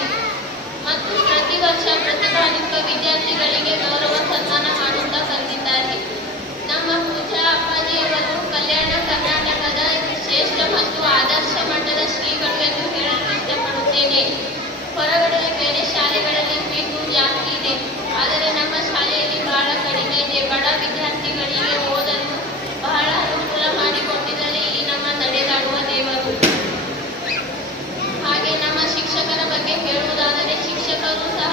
ಮತ್ತು ಪ್ರತಿ ವರ್ಷ ಪ್ರತಿಭಾನ್ವಿತ ವಿದ್ಯಾರ್ಥಿಗಳಿಗೆ ಗೌರವ ಸನ್ಮಾನ ಮಾಡುತ್ತಾ ಬಂದಿದ್ದಾರೆ. ನಮ್ಮ ಪೂಜಾ ಅಪ್ಪಾಜಿಯವರು ಕಲ್ಯಾಣ ಕರ್ನಾಟಕದ ಶ್ರೇಷ್ಠ ಮತ್ತು ಆದರ್ಶ ಮಟ್ಟದ ಶ್ರೀಗಳು ಎಂದು ಹೇಳಲು ಇಷ್ಟಪಡುತ್ತೇನೆ. ಹೊರಗಡೆ ಬೇರೆ ಶಾಲೆಗಳಲ್ಲಿ ಫೀಸು ಜಾಸ್ತಿ ಇದೆ, ಆದರೆ ನಮ್ಮ ಶಾಲೆಯಲ್ಲಿ ಬಹಳ ಕಡಿಮೆ ಇದೆ. ಬಡ ವಿದ್ಯಾರ್ಥಿಗಳಿಗೆ ಓದಲು ಬಹಳ ಅನುಕೂಲ ಮಾಡಿಕೊಟ್ಟಿದ್ದಾರೆ ಈ ನಮ್ಮ ನಡೆದಾಡುವ ದೇವರು. ಹಾಗೆ ನಮ್ಮ ಶಿಕ್ಷಕರ ಬಗ್ಗೆ ಹೇಳುವುದಾದರೆ ಶಿಕ್ಷಕರು ಸಹ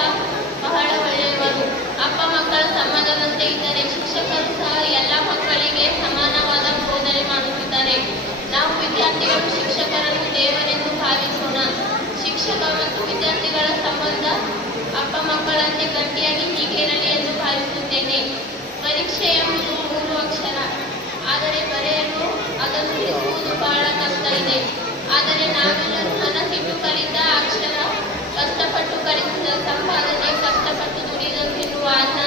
ಬಹಳ ಒಳ್ಳೆಯವರು. ಅಪ್ಪ ಮಕ್ಕಳ ಸಂಬಂಧದಂತೆ ಇದ್ದರೆ ಶಿಕ್ಷಕರು ಸಹ ಎಲ್ಲ ಮಕ್ಕಳಿಗೆ ಸಮಾನವಾದ ಬೋಧನೆ ಮಾಡುತ್ತಿದ್ದಾರೆ. ನಾವು ವಿದ್ಯಾರ್ಥಿಗಳು ಶಿಕ್ಷಕರನ್ನು ದೇವರೆಂದು ಭಾವಿಸೋಣ. ಶಿಕ್ಷಕ ಮತ್ತು ವಿದ್ಯಾರ್ಥಿಗಳ ಸಂಬಂಧ ಅಪ್ಪ ಮಕ್ಕಳಂತೆ ಗಟ್ಟಿಯಾಗಿ ಹೀಗಿರಲಿ ಎಂದು ಭಾವಿಸುತ್ತೇನೆ. ಪರೀಕ್ಷೆ ಎಂಬುದು 3 ಅಕ್ಷರ, ಆದರೆ ಬರೆಯಲು ಅದನ್ನು ತಿಳಿಸುವುದು ಬಹಳ ಕಷ್ಟ ಇದೆ. ಆದರೆ ನಾವೆಲ್ಲರೂ ಮನಸ್ಸಿಟ್ಟು ಕಲಿತ ಅಕ್ಷರ, ಕಷ್ಟಪಟ್ಟು ಕಲಿಸಿದ ಸಂಪಾದನೆ, ಕಷ್ಟಪಟ್ಟು ದುಡಿದು ತಿನ್ನುವ ಅನ್ನ,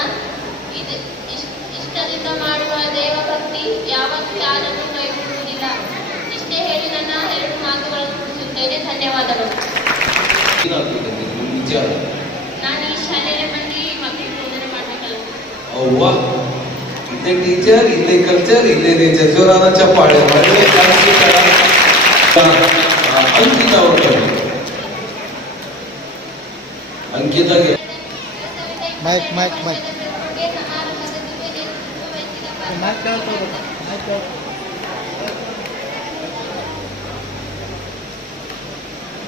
ಇಷ್ಟದಿಂದ ಮಾಡುವ ದೇವಭಕ್ತಿ ಯಾವತ್ತೂ ಯಾರನ್ನು ಕೈಬಿಡುವುದಿಲ್ಲ. ಇಷ್ಟೇ ಹೇಳಿ ನನ್ನ 2 ಮಾತುಗಳನ್ನು ಮುಗಿಸುತ್ತೇನೆ. ಧನ್ಯವಾದಗಳು. ನಾನು ಈ ಶಾಲೆಯಲ್ಲಿ ಬಂದು ಮಕ್ಕಳಿಗೆ ಬೋಧನೆ ಮಾಡಬೇಕಲ್ಲ. ಇಲ್ಲೇ ಟೀಚರ್, ಇಲ್ಲೇ ಕಲ್ಚರ್, ಇಲ್ಲೇ ನೇಚರ್. ಜೋರಾದ ಚಪ್ಪಾಳೆ. ಅಂಕಿತ ಅವರು ಅಂಕಿತಗೆ ಮೈಕ್ ಮೈಕ್ ಮೈಕ್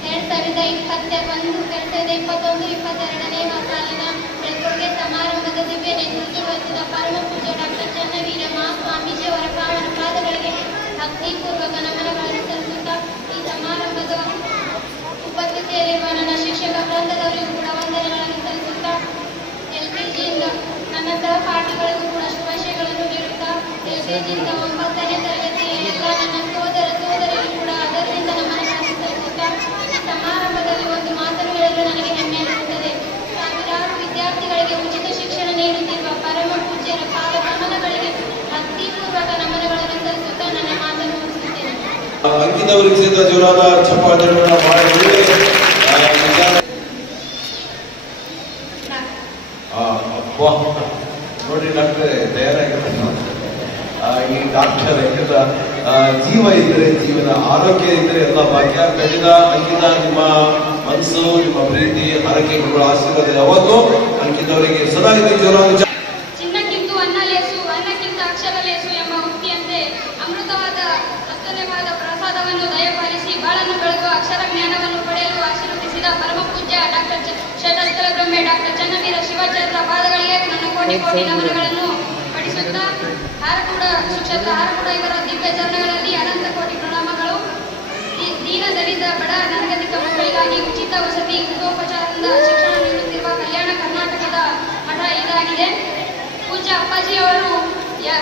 ಎರಡ್ 2021-2022ನೇ ಸಾಲಿನ ಬೀಳ್ಕೊಡುಗೆ ಸಮಾರಂಭದ ದಿವ್ಯ ನೇತೃತ್ವ ವಹಿಸಿದ ಪರಮ ಪೂಜ್ಯ ಡಾಕ್ಟರ್ ಚನ್ನವೀರ ಮಹಾಸ್ವಾಮೀಜಿಯವರ ಪಾದಗಳಿಗೆ ಭಕ್ತಿಪೂರ್ವಕ ನಮನಗಳನ್ನು ಸಲ್ಲಿಸುತ್ತಾ ಈ ಸಮಾರಂಭದ ಉಪಸ್ಥಿತಿಯಲ್ಲಿರುವ ನನ್ನ ಶಿಕ್ಷಕ ವೃಂದದವರಿಗೂ ಕೂಡ ವಂದನೆಗಳನ್ನು ಸಲ್ಲಿಸುತ್ತಾ LKGಯಿಂದ ನನ್ನ ಸಹಪಾಠಿಗಳಿಗೂ ಕೂಡ ಶುಭಾಶಯಗಳನ್ನು ನೀಡುತ್ತಾ LKGಯಿಂದ 9ನೇ ತರಗತಿಯ ಎಲ್ಲ ನನ್ನ ಸೋದರ ಸೋದರಿಯರು ಕೂಡ ಅದರಿಂದ ನಮನಗಳನ್ನು ಸಲ್ಲಿಸುತ್ತಾ ಈ ಸಮಾರಂಭದಲ್ಲಿ ಒಂದು ಮಾತನ್ನು ಹೇಳಲು ನನಗೆ ಹೆಮ್ಮೆ ಅನಿಸುತ್ತದೆ. ಸಾವಿರಾರು ವಿದ್ಯಾರ್ಥಿಗಳಿಗೆ ಉಚಿತ ಶಿಕ್ಷಣ ನೀಡುತ್ತಿರುವ ಪರಮ ಪೂಜ್ಯರ ಪಾದ ಕಮಲಗಳಿಗೆ ಭಕ್ತಿಪೂರ್ವಕ ನಮನಗಳನ್ನು ಸಲ್ಲಿಸುತ್ತಾ ನನ್ನ ಮಾತನ್ನು ಮುಗಿಸುತ್ತೇನೆ. ಅಂಕಿತವರಿಗೆ ಸೇರಿದ ಜೋರಾದ ಚಪ್ಪಾಳೆಗಳನ್ನ ಬಹಳ ಒಳ್ಳೆ ನೋಡಿ ಡಾಕ್ಟ್ರೆ ತಯಾರಾಗಿರ್ತಾರೆ. ಈ ಡಾಕ್ಟರ್ ಯಾಕಂದ್ರೆ ಜೀವ ಇದ್ರೆ, ಜೀವನ ಆರೋಗ್ಯ ಇದ್ರೆ ಎಲ್ಲ ಭಾಗ್ಯ. ಖಂಡಿತ ಅಂಕಿತ, ನಿಮ್ಮ ಮನಸ್ಸು, ನಿಮ್ಮ ಪ್ರೀತಿ, ಆರೋಗ್ಯಗಳು, ಆಶೀರ್ವಾದ ಯಾವಾಗಲೂ ಅಂಕಿತವರಿಗೆ ಸದಾ ಇದೆ. ಜೋರಾದ ಚಿನ್ನಕ್ಕಿಂತ ಅನ್ನ ಲೇಸು, ಅನ್ನಕ್ಕಿಂತ ಅಕ್ಷರ ಲೇಸು ಎಂಬ ಉಕ್ತಿಯಂತೆ ಅಮೃತವಾದ ಸತ್ಯವಾದ ಪ್ರಸಾದವನ್ನು ದಯಪಾಲಿಸಿ ಬಾಳನ್ನು ಬೆಳೆದು ಅಕ್ಷರ ಜ್ಞಾನವನ್ನು ಪಡೆಯಲು ಆಶೀರ್ವದಿಸಿದ ಪರಮ ಪೂಜ್ಯ ಡಾಕ್ಟರ್ ಷಟಸ್ಥಲ ಬ್ರಹ್ಮೆ ಡಾಕ್ಟರ್ ಚನ್ನವೀರ ಶಿವಾಚಾರ್ಯರ ಪಾದಗಳಿಗೆ ನನ್ನ ಕೋಟಿ ಕೋಟಿ ನಮನಗಳನ್ನು ಪಡಿಸುತ್ತಾ ಹಾರಕೂಡ ಶಿಕ್ಷಕ ಹಾರಕೂಡ ಇವರ ದಿವ್ಯ ಚರಣಗಳಲ್ಲಿ ಅನಂತ ಕೋಟಿ ಪ್ರಣಾಮಗಳು. ದೀನ ದಲಿತ ಬಡ ನರಗತಿಕ ಮಕ್ಕಳಿಗಾಗಿ ಉಚಿತ ವಸತಿ ಗೃಹೋಪಚಾರದಿಂದ ಶಿಕ್ಷಣ ನೀಡುತ್ತಿರುವ ಕಲ್ಯಾಣ ಕರ್ನಾಟಕದ ಮಠ ಇದಾಗಿದೆ. ಪೂಜ್ಯ ಅಪ್ಪಾಜಿಯವರು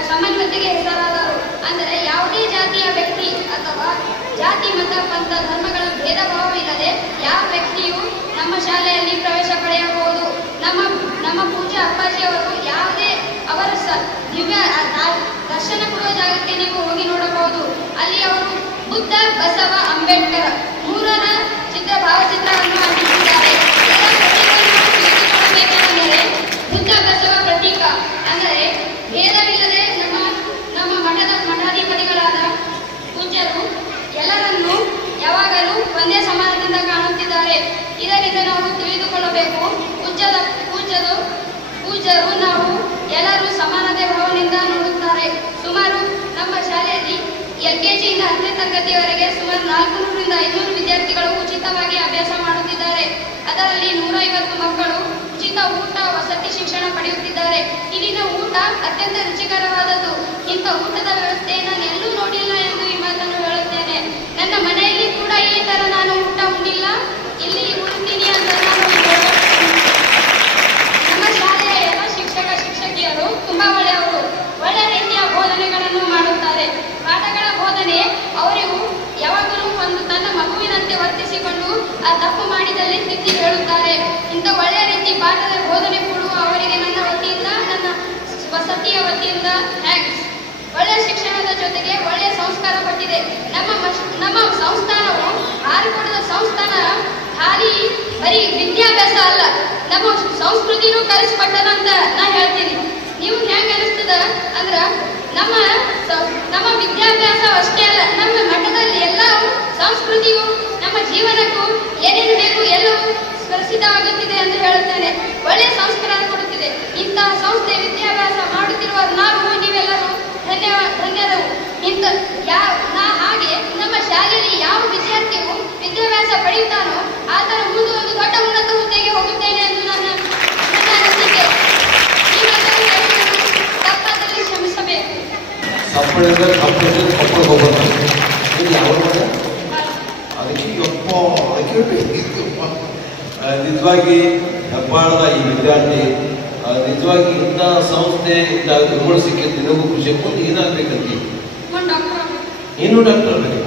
ಸಮನ್ವತೆಗೆ ಹೆಸರಾದರು. ಅಂದರೆ ಯಾವುದೇ ಜಾತಿಯ ವ್ಯಕ್ತಿ ಅಥವಾ ಜಾತಿ, ಮತ, ಪಂಥ, ಧರ್ಮಗಳ ಭೇದ ಭಾವವಿಲ್ಲದೆ ಯಾವ ವ್ಯಕ್ತಿಯೂ ನಮ್ಮ ಶಾಲೆಯಲ್ಲಿ ಪ್ರವೇಶ ಪಡೆಯಬಹುದು. ನಮ್ಮ ಪೂಜ್ಯ ಅಪ್ಪಾಜಿಯವರು ಯಾವುದೇ ಅವರ ದಿವ್ಯ ದರ್ಶನ ಕೊಡುವ ಜಾಗಕ್ಕೆ ನೀವು ಹೋಗಿ ನೋಡಬಹುದು. ಅಲ್ಲಿ ಅವರು ಬುದ್ಧ, ಬಸವ, ಅಂಬೇಡ್ಕರ್ 3ರ ಭಾವಚಿತ್ರವನ್ನು ಅಂಟಿಸಿದ್ದಾರೆ. ಇದರ ಪ್ರತೀಕವನ್ನು ತಿಳಿದುಕೊಳ್ಳಬೇಕೆಂದರೆ ಬುದ್ಧ, ಬಸವ ಪ್ರತೀಕ ಅಂದರೆ ಭೇದವಿಲ್ಲದೆ ನಮ್ಮ ಮಠಾಧಿಪತಿಗಳಾದ ಪೂಜ್ಯರು ಎಲ್ಲರನ್ನೂ ಯಾವಾಗಲೂ ಒಂದೇ ಸಮಾನದಿಂದ ಕಾಣುತ್ತಿದ್ದಾರೆ. ಇದರಿಂದ ನಾವು ತಿಳಿದುಕೊಳ್ಳಬೇಕು, ಪೂಜ್ಯರು ನಾವು ಎಲ್ಲರೂ ಸಮಾನತೆ ಭಾವನೆಯಿಂದ ನೋಡುತ್ತಾರೆ. ಸುಮಾರು ನಮ್ಮ ಶಾಲೆಯಲ್ಲಿ LKGಯಿಂದ 10ನೇ ತರಗತಿಯವರೆಗೆ ಸುಮಾರು 400ರಿಂದ 500 ವಿದ್ಯಾರ್ಥಿಗಳು ಉಚಿತವಾಗಿ ಅಭ್ಯಾಸ ಮಾಡುತ್ತಿದ್ದಾರೆ. ಅದರಲ್ಲಿ 150 ಮಕ್ಕಳು ಉಚಿತ ಊಟ ವಸತಿ ಶಿಕ್ಷಣ ಪಡೆಯುತ್ತಿದ್ದಾರೆ. ಇಲ್ಲಿನ ಊಟ ಅತ್ಯಂತ ರುಚಿಕರವಾದದ್ದು. ಇಂಥ ಊಟದ ವ್ಯವಸ್ಥೆ ನಾನು ಎಲ್ಲೂ ನೋಡಿಲ್ಲ ಎಂದು ಈ ಮಾತನ್ನು ಹೇಳುತ್ತೇನೆ. ನನ್ನ ಮನೆಯಲ್ಲಿ ಕೂಡ ಈ ತರ ನಾನು ಊಟ ಉಂಡಿಲ್ಲ, ಇಲ್ಲಿ ಉಣ್ತೀನಿ ಅಂತ ನಾನು ನಮ್ಮ ಶಾಲೆಯ ಎಲ್ಲ ಶಿಕ್ಷಕ ಶಿಕ್ಷಕಿಯರು ತುಂಬಾ ಒಳ್ಳೆಯವರು. ಒಳ್ಳೆಯ ರೀತಿಯ ಬೋಧನೆಗಳನ್ನು ಮಾಡುತ್ತಾರೆ. ಪಾಠಗಳ ಬೋಧನೆ ಅವರಿಗೂ ಯಾವಾಗಲೂ ಒಂದು ತನ್ನ ಮಗುವಿನಂತೆ ವರ್ತಿಸಿಕೊಂಡು ಆ ತಪ್ಪು ಮಾಡಿದಲ್ಲಿ ತಿದ್ದಿ ಹೇಳುತ್ತಾರೆ. ಇಂಥ ಒಳ್ಳೆಯ ರೀತಿ ಪಾಠದ ಬೋಧನೆ ಕೊಡುವ ಅವರಿಗೆ ನನ್ನ ವತಿಯಿಂದ, ನನ್ನ ವಸತಿಯ ವತಿಯಿಂದ ಥ್ಯಾಂಕ್ಸ್. ಒಳ್ಳೆಯ ಶಿಕ್ಷಣದ ಜೊತೆಗೆ ಒಳ್ಳೆಯ ಸಂಸ್ಕಾರ ಪಟ್ಟಿದೆ. ನಮ್ಮ ಸಂಸ್ಥಾನವು ಆರಿಕೊಡದ ಸಂಸ್ಥಾನ ಖಾಲಿ ಬರೀ ವಿದ್ಯಾಭ್ಯಾಸ ಅಲ್ಲ, ನಮ್ಮ ಸಂಸ್ಕೃತಿನೂ ಕಲಿಸ್ಕೊಟ್ಟದಂತ ನಾ ಹೇಳ್ತೀನಿ. ನೀವು ಹೆಂಗ ಅನಿಸ್ತದ ಅಂದ್ರ ನಮ್ಮ ವಿದ್ಯಾಭ್ಯಾಸ ಅಷ್ಟೇ ಅಲ್ಲ, ನಮ್ಮ ಮಠದಲ್ಲಿ ಎಲ್ಲ ಸಂಸ್ಕೃತಿಗೂ ನಮ್ಮ ಜೀವನಕ್ಕೂ ಏನೇನು ಬೇಕು ಎಲ್ಲವೂ ಸ್ಪರ್ಶಿತವಾಗುತ್ತಿದೆ ಎಂದು ಹೇಳುತ್ತೇನೆ. ಒಳ್ಳೆಯ ಸಂಸ್ಕಾರ ಕೊಡುತ್ತಿದೆ. ಇಂತಹ ಸಂಸ್ಥೆ ವಿದ್ಯಾಭ್ಯಾಸ ಮಾಡುತ್ತಿರುವ ನಾವು ನೀವೆಲ್ಲರೂ ಧನ್ಯರು. ಹಾಗೆ ನಮ್ಮ ಶಾಲೆಯಲ್ಲಿ ಯಾವ ವಿದ್ಯಾರ್ಥಿಯು ವಿದ್ಯಾಭ್ಯಾಸ ಪಡೆಯುತ್ತಾನೋ ಆತರ ಮುಂದೆ ಒಂದು ದೊಡ್ಡ ಉನ್ನತ ಹುದ್ದೆಗೆ ಹೋಗುತ್ತೇನೆ ಎಂದು ನನ್ನ ಅನಿಸಿಕೆ. ಈ ತಪ್ಪಾದಲ್ಲಿ ಕ್ಷಮಿಸಬೇಕು. ನಿಜವಾಗಿ ಹೆಬ್ಬಾಳದ ಈ ವಿದ್ಯಾರ್ಥಿ ನಿಜವಾಗಿ ಇಂಥ ಸಂಸ್ಥೆ ಇಂಥ ಗುರುಗಳು ಸಿಕ್ಕಿದ್ದು ನಿನಗೂ ಖುಷಿ ಆಗ್ಬೋದು. ಏನಾಗಬೇಕಂತ ಇನ್ನೂ ಡಾಕ್ಟರ್ ಬೇಕು.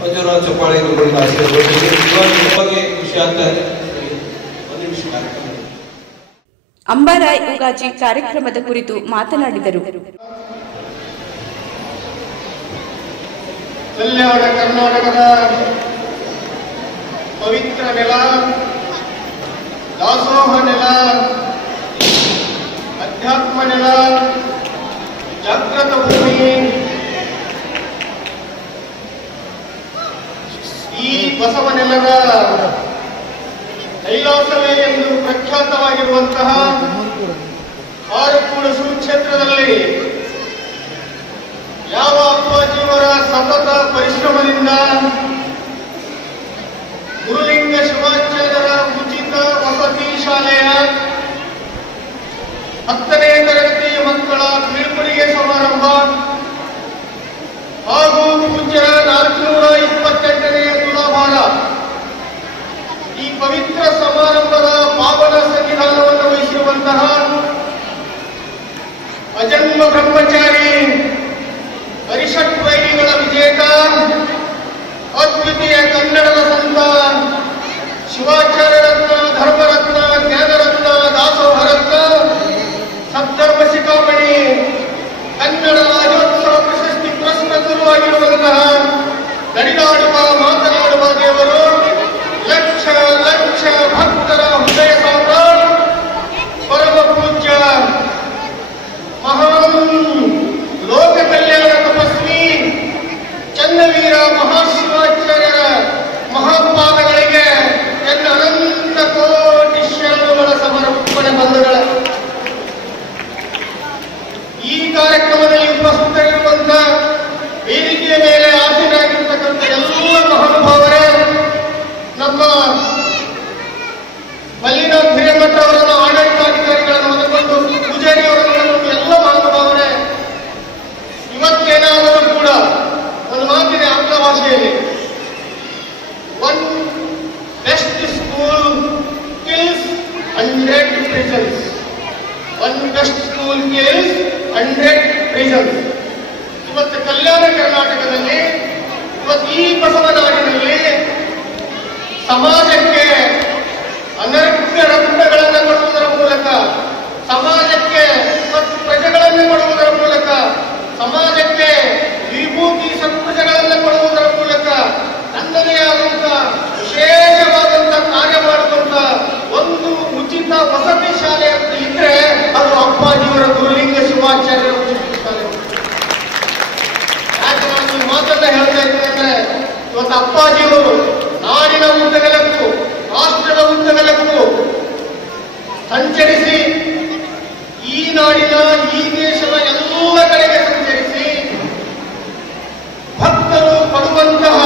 ಮಂಜುರ ಚಪ್ಪಾಳೆ ಗುರುಗಳಿಗೆ ಆಶೀರ್ವಾದ ಖುಷಿ ಆಗ್ತಾರೆ. ಒಂದು ನಿಮಿಷ ಅಂಬಾರಾಯ್ ಉಗಾಜಿ ಕಾರ್ಯಕ್ರಮದ ಕುರಿತು ಮಾತನಾಡಿದರು. ಕಲ್ಯಾಣ ಕರ್ನಾಟಕದ ಪವಿತ್ರ ನೆಲ, ದಾಸೋಹ ನೆಲ, ಅಧ್ಯಾತ್ಮ ನೆಲ, ಜಾಗೃತ ಭೂಮಿ. ಈ ಬಸವ ನೆಲದ ಕೈಲಾಸವೇ ಎಂದು ಪ್ರಖ್ಯಾತವಾಗಿರುವಂತಹ ಆರಕೂಡು ಸುಕ್ಷೇತ್ರದಲ್ಲಿ ಯಾವ ಅಪ್ಪಾಜಿಯವರ ಸತತ ಪರಿಶ್ರಮದಿಂದ ಗುರುಲಿಂಗ ಶಿವಾಚಾರ್ಯರ ಉಚಿತ ವಸತಿ ಶಾಲೆಯ 10ನೇ ತರಗತಿ ಮಕ್ಕಳ ಬೀಳ್ಕೊಡುಗೆ ಸಮಾರಂಭ ಹಾಗೂ ಪೂಜ್ಯರ 428ನೇ ತುಲಾಭಾರ ಈ ಪವಿತ್ರ ಸಮಾರಂಭದ ಪಾವನ ಸನ್ನಿಧಾನವನ್ನು ವಹಿಸಿರುವಂತಹ ಅಜನ್ಮ ಬ್ರಹ್ಮಚಾರಿ ಹರಿಷಟ್ ವೈರಿಗಳ ವಿಜೇತ ಅದ್ವಿತೀಯ ಕನ್ನಡದ ಸಂತ ಶಿವಾಚಾರ್ಯ ರತ್ನ, ಧರ್ಮರತ್ನ, ಜ್ಞಾನರತ್ನ, ದಾಸೋಹರತ್ನ, ಸದ್ಧರ್ಮ ಶಿಖಾಮಣಿ, ಕನ್ನಡ ರಾಜ್ಯೋತ್ಸವ ಪ್ರಶಸ್ತಿ ಪುರಸ್ಕೃತವಾಗಿರುವಂತಹ ನಡೆದಾಡುವ ಮಾತನಾಡುವ ದೇವರು, ಲಕ್ಷ ಲಕ್ಷ ಭಕ್ತರ ಹೃದಯ ಸಾಮ್ರಾಟ್, ಪರಮ ಪೂಜ್ಯ ಮಹಾನ್ ಲೋಕ ಕಲ್ಯಾಣ ತಪಸ್ವಿ ಚನ್ನವೀರ ಮಹಾಶಿವಾಚಾರ್ಯರ ಮಹಾಪಾದಗಳಿಗೆ ನನ್ನ ಅನಂತ ಕೋಟಿ ಶರಣುಗಳ ಸಮರ್ಪಣೆ ಬಂಧುಗಳ. ಈ ಕಾರ್ಯಕ್ರಮದಲ್ಲಿ ಉಪಸ್ಥಿತರಿರುವಂತಹ ವೇದಿಕೆಯ ಮೇಲೆ ಆಸೀನರಾಗಿರ್ತಕ್ಕಂಥ ಎಲ್ಲ ಮಹಾನುಭಾವರೇ, ನಮ್ಮ ಮಲ್ಲಿನಾಥ್ ಹಿರೇಮಠ ಅವರನ್ನು ಆಡಳಿತಾಧಿಕಾರಿಗಳನ್ನು ಹೊಂದಿಕೊಂಡು ಪೂಜಾರಿ ಅವರನ್ನು ಎಲ್ಲ ಮಹಾನುಭಾವರೇ, ಇವತ್ತೇನಾದರೂ ಕೂಡ ಒಂದು ಮಾತಿನ ಆಂಗ್ಲ ಭಾಷೆಯಲ್ಲಿ one best school kills 100 prisons. One best school kills 100 prisons. ಇವತ್ತು ಕಲ್ಯಾಣ ಕರ್ನಾಟಕದಲ್ಲಿ, ಇವತ್ತು ಈ ಬಸವನಾಡಿನಲ್ಲಿ ಸಮಾಜಕ್ಕೆ ಅನರ್ಘ್ಯ ರತ್ನಗಳನ್ನು ಕೊಡುವುದರ ಮೂಲಕ, ಸಮಾಜಕ್ಕೆ ಮತ್ತು ಪ್ರಜೆಗಳನ್ನು ಕೊಡುವುದರ ಮೂಲಕ, ಸಮಾಜಕ್ಕೆ ವಿಭೂತಿ ಸತ್ಪ್ರಜೆಗಳನ್ನು ಕೊಡುವುದರ ಮೂಲಕ ತನ್ನದೇ ಆದಂತಹ ವಿಶೇಷವಾದಂತಹ ಕಾರ್ಯ ಮಾಡಿಕೊಂಡ ಒಂದು ಉಚಿತ ವಸತಿ ಶಾಲೆ ಅಂತ ಇದ್ರೆ ಅದು ಅಪ್ಪಾಜಿಯವರ ಗುರುಲಿಂಗ ಶಿವಾಚಾರ್ಯರ ಉಚಿತ ಶಾಲೆ. ಯಾಕೆ ನಾನು ಈ ಮಾತನ್ನ ಹೇಳ್ತಾ ಇದ್ದೇನೆ ಅಂದ್ರೆ, ಇವತ್ತು ಅಪ್ಪಾಜಿಯವರು ನಾಡಿನ ಉದ್ದಗಲಕ್ಕೂ ರಾಷ್ಟ್ರದ ಉದ್ದಗಲಕ್ಕೂ ಸಂಚರಿಸಿ ಈ ನಾಡಿನ ಈ ದೇಶದ ಎಲ್ಲ ಕಡೆಗೆ ಸಂಚರಿಸಿ ಭಕ್ತರು ಪಡುವಂತಹ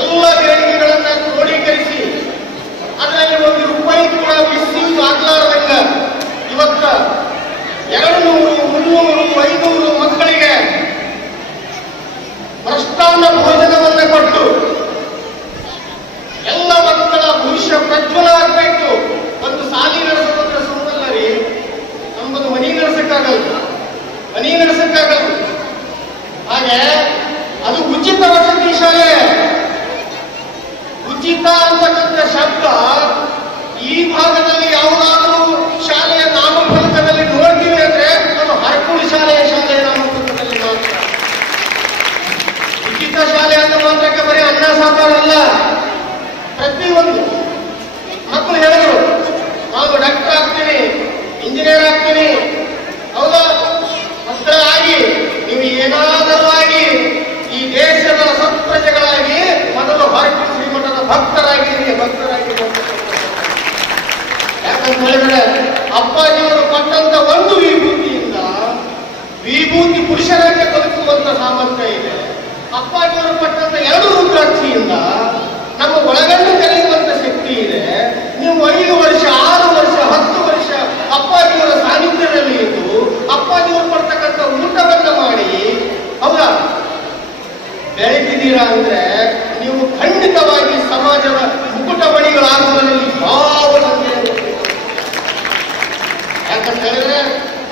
ಎಲ್ಲ ಬೇಡಿಕೆಗಳನ್ನ ಕ್ರೋಢೀಕರಿಸಿ ಅದರಲ್ಲಿ 1 ರೂಪಾಯಿ ಕೂಡ ಮಿಸ್ಯೂಸ್ ಆಗಲಾರದಂಗ ಇವತ್ತ 200, 300, 500 ಮಕ್ಕಳಿಗೆ ಮೃಷ್ಟಾನ್ನ ಭೋಜನವನ್ನ ಕೊಟ್ಟು ಎಲ್ಲ ಮಕ್ಕಳ ಭವಿಷ್ಯ ಪ್ರಜ್ವಲ ಆಗಬೇಕು. ಒಂದು ಸಾಲಿ ನಡೆಸೋದ್ರ ಸುಮ್ಮಲ್ಲ ರೀ, ನಮ್ಮದು ಮನಿ ನಡೆಸಕ್ಕಾಗಲ್ಲ. ಹಾಗೆ ಅದು ಉಚಿತ ವಸತಿ ಶಾಲೆ. ಉಚಿತ ಅಂತಕ್ಕಂಥ ಶಬ್ದ ಈ ಭಾಗದಲ್ಲಿ ಯಾವುದಾದ್ರೂ ಶಾಲೆಯ ನಾಮಫಲಕದಲ್ಲಿ ನೋಡ್ತೀವಿ ಅಂದ್ರೆ ಅದು ಹರಕೂರು ಶಾಲೆಯ ನಾಮಫಲಕದಲ್ಲಿ ಮಾತ್ರ. ಉಚಿತ ಶಾಲೆ ಅಂತ ಮಾತ್ರಕ್ಕೆ ಬರೀ ಅನ್ನ ಸಾಂಬಾರಲ್ಲ, ಪ್ರತಿಯೊಂದು ಮಕ್ಕಳು ಹೇಳಿದ್ರು ನಾನು ಡಾಕ್ಟರ್ ಆಗ್ತೀನಿ, ಇಂಜಿನಿಯರ್ ಆಗ್ತೀನಿ. ಹೌದಾ? ಮಕ್ಕಳ ಆಗಿ ನೀವು ಏನಾದರೂ ಆಗಿ ಈ ದೇಶದ ಸತ್ಪ್ರಜೆಗಳಾಗಿ ಮೊದಲು ಹರಕೂರು ಶ್ರೀಮಠದ ಭಕ್ತರಾಗಿ. ಯಾಕಂತ ಹೇಳಿದ್ರೆ ಅಪ್ಪಾಜಿಯವರು ಕೊಟ್ಟಂತ ಒಂದು ವಿಭೂತಿಯಿಂದ ವಿಭೂತಿ ಪುರುಷರಾಗಿ ಬದುಕುವಂತ ಸಾಮರ್ಥ್ಯ ಇದೆ. ಅಪ್ಪಾಜಿಯವರು ಕೊಟ್ಟಂತ 2 ರುದ್ರಾಕ್ಷಿಯಿಂದ ನಮ್ಮ ಒಳಗಣ್ಣು ತೆರೆಯುವಂತ ಶಕ್ತಿ ಇದೆ. ನೀವು 5 ವರ್ಷ, 6 ವರ್ಷ, 10 ವರ್ಷ ಅಪ್ಪಾಜಿಯವರ ಸಾನ್ನಿಧ್ಯದಲ್ಲಿ ಇದ್ದು ಅಪ್ಪಾಜಿಯವರು ಕೊಡ್ತಕ್ಕಂಥ ಊಟವನ್ನ ಮಾಡಿ ಹೌದಾ ಬೆಳೆದಿದ್ದೀರಾ ಅಂದ್ರೆ ನೀವು ಖಂಡಿತವಾಗಿ ಸಮಾಜದ ಮುಕುಟ ಬಣಿಗಳಾಗುವುದರಲ್ಲಿ ಯಾವ ಸಂದೇಹ. ಯಾಕಂತ ಹೇಳಿದ್ರೆ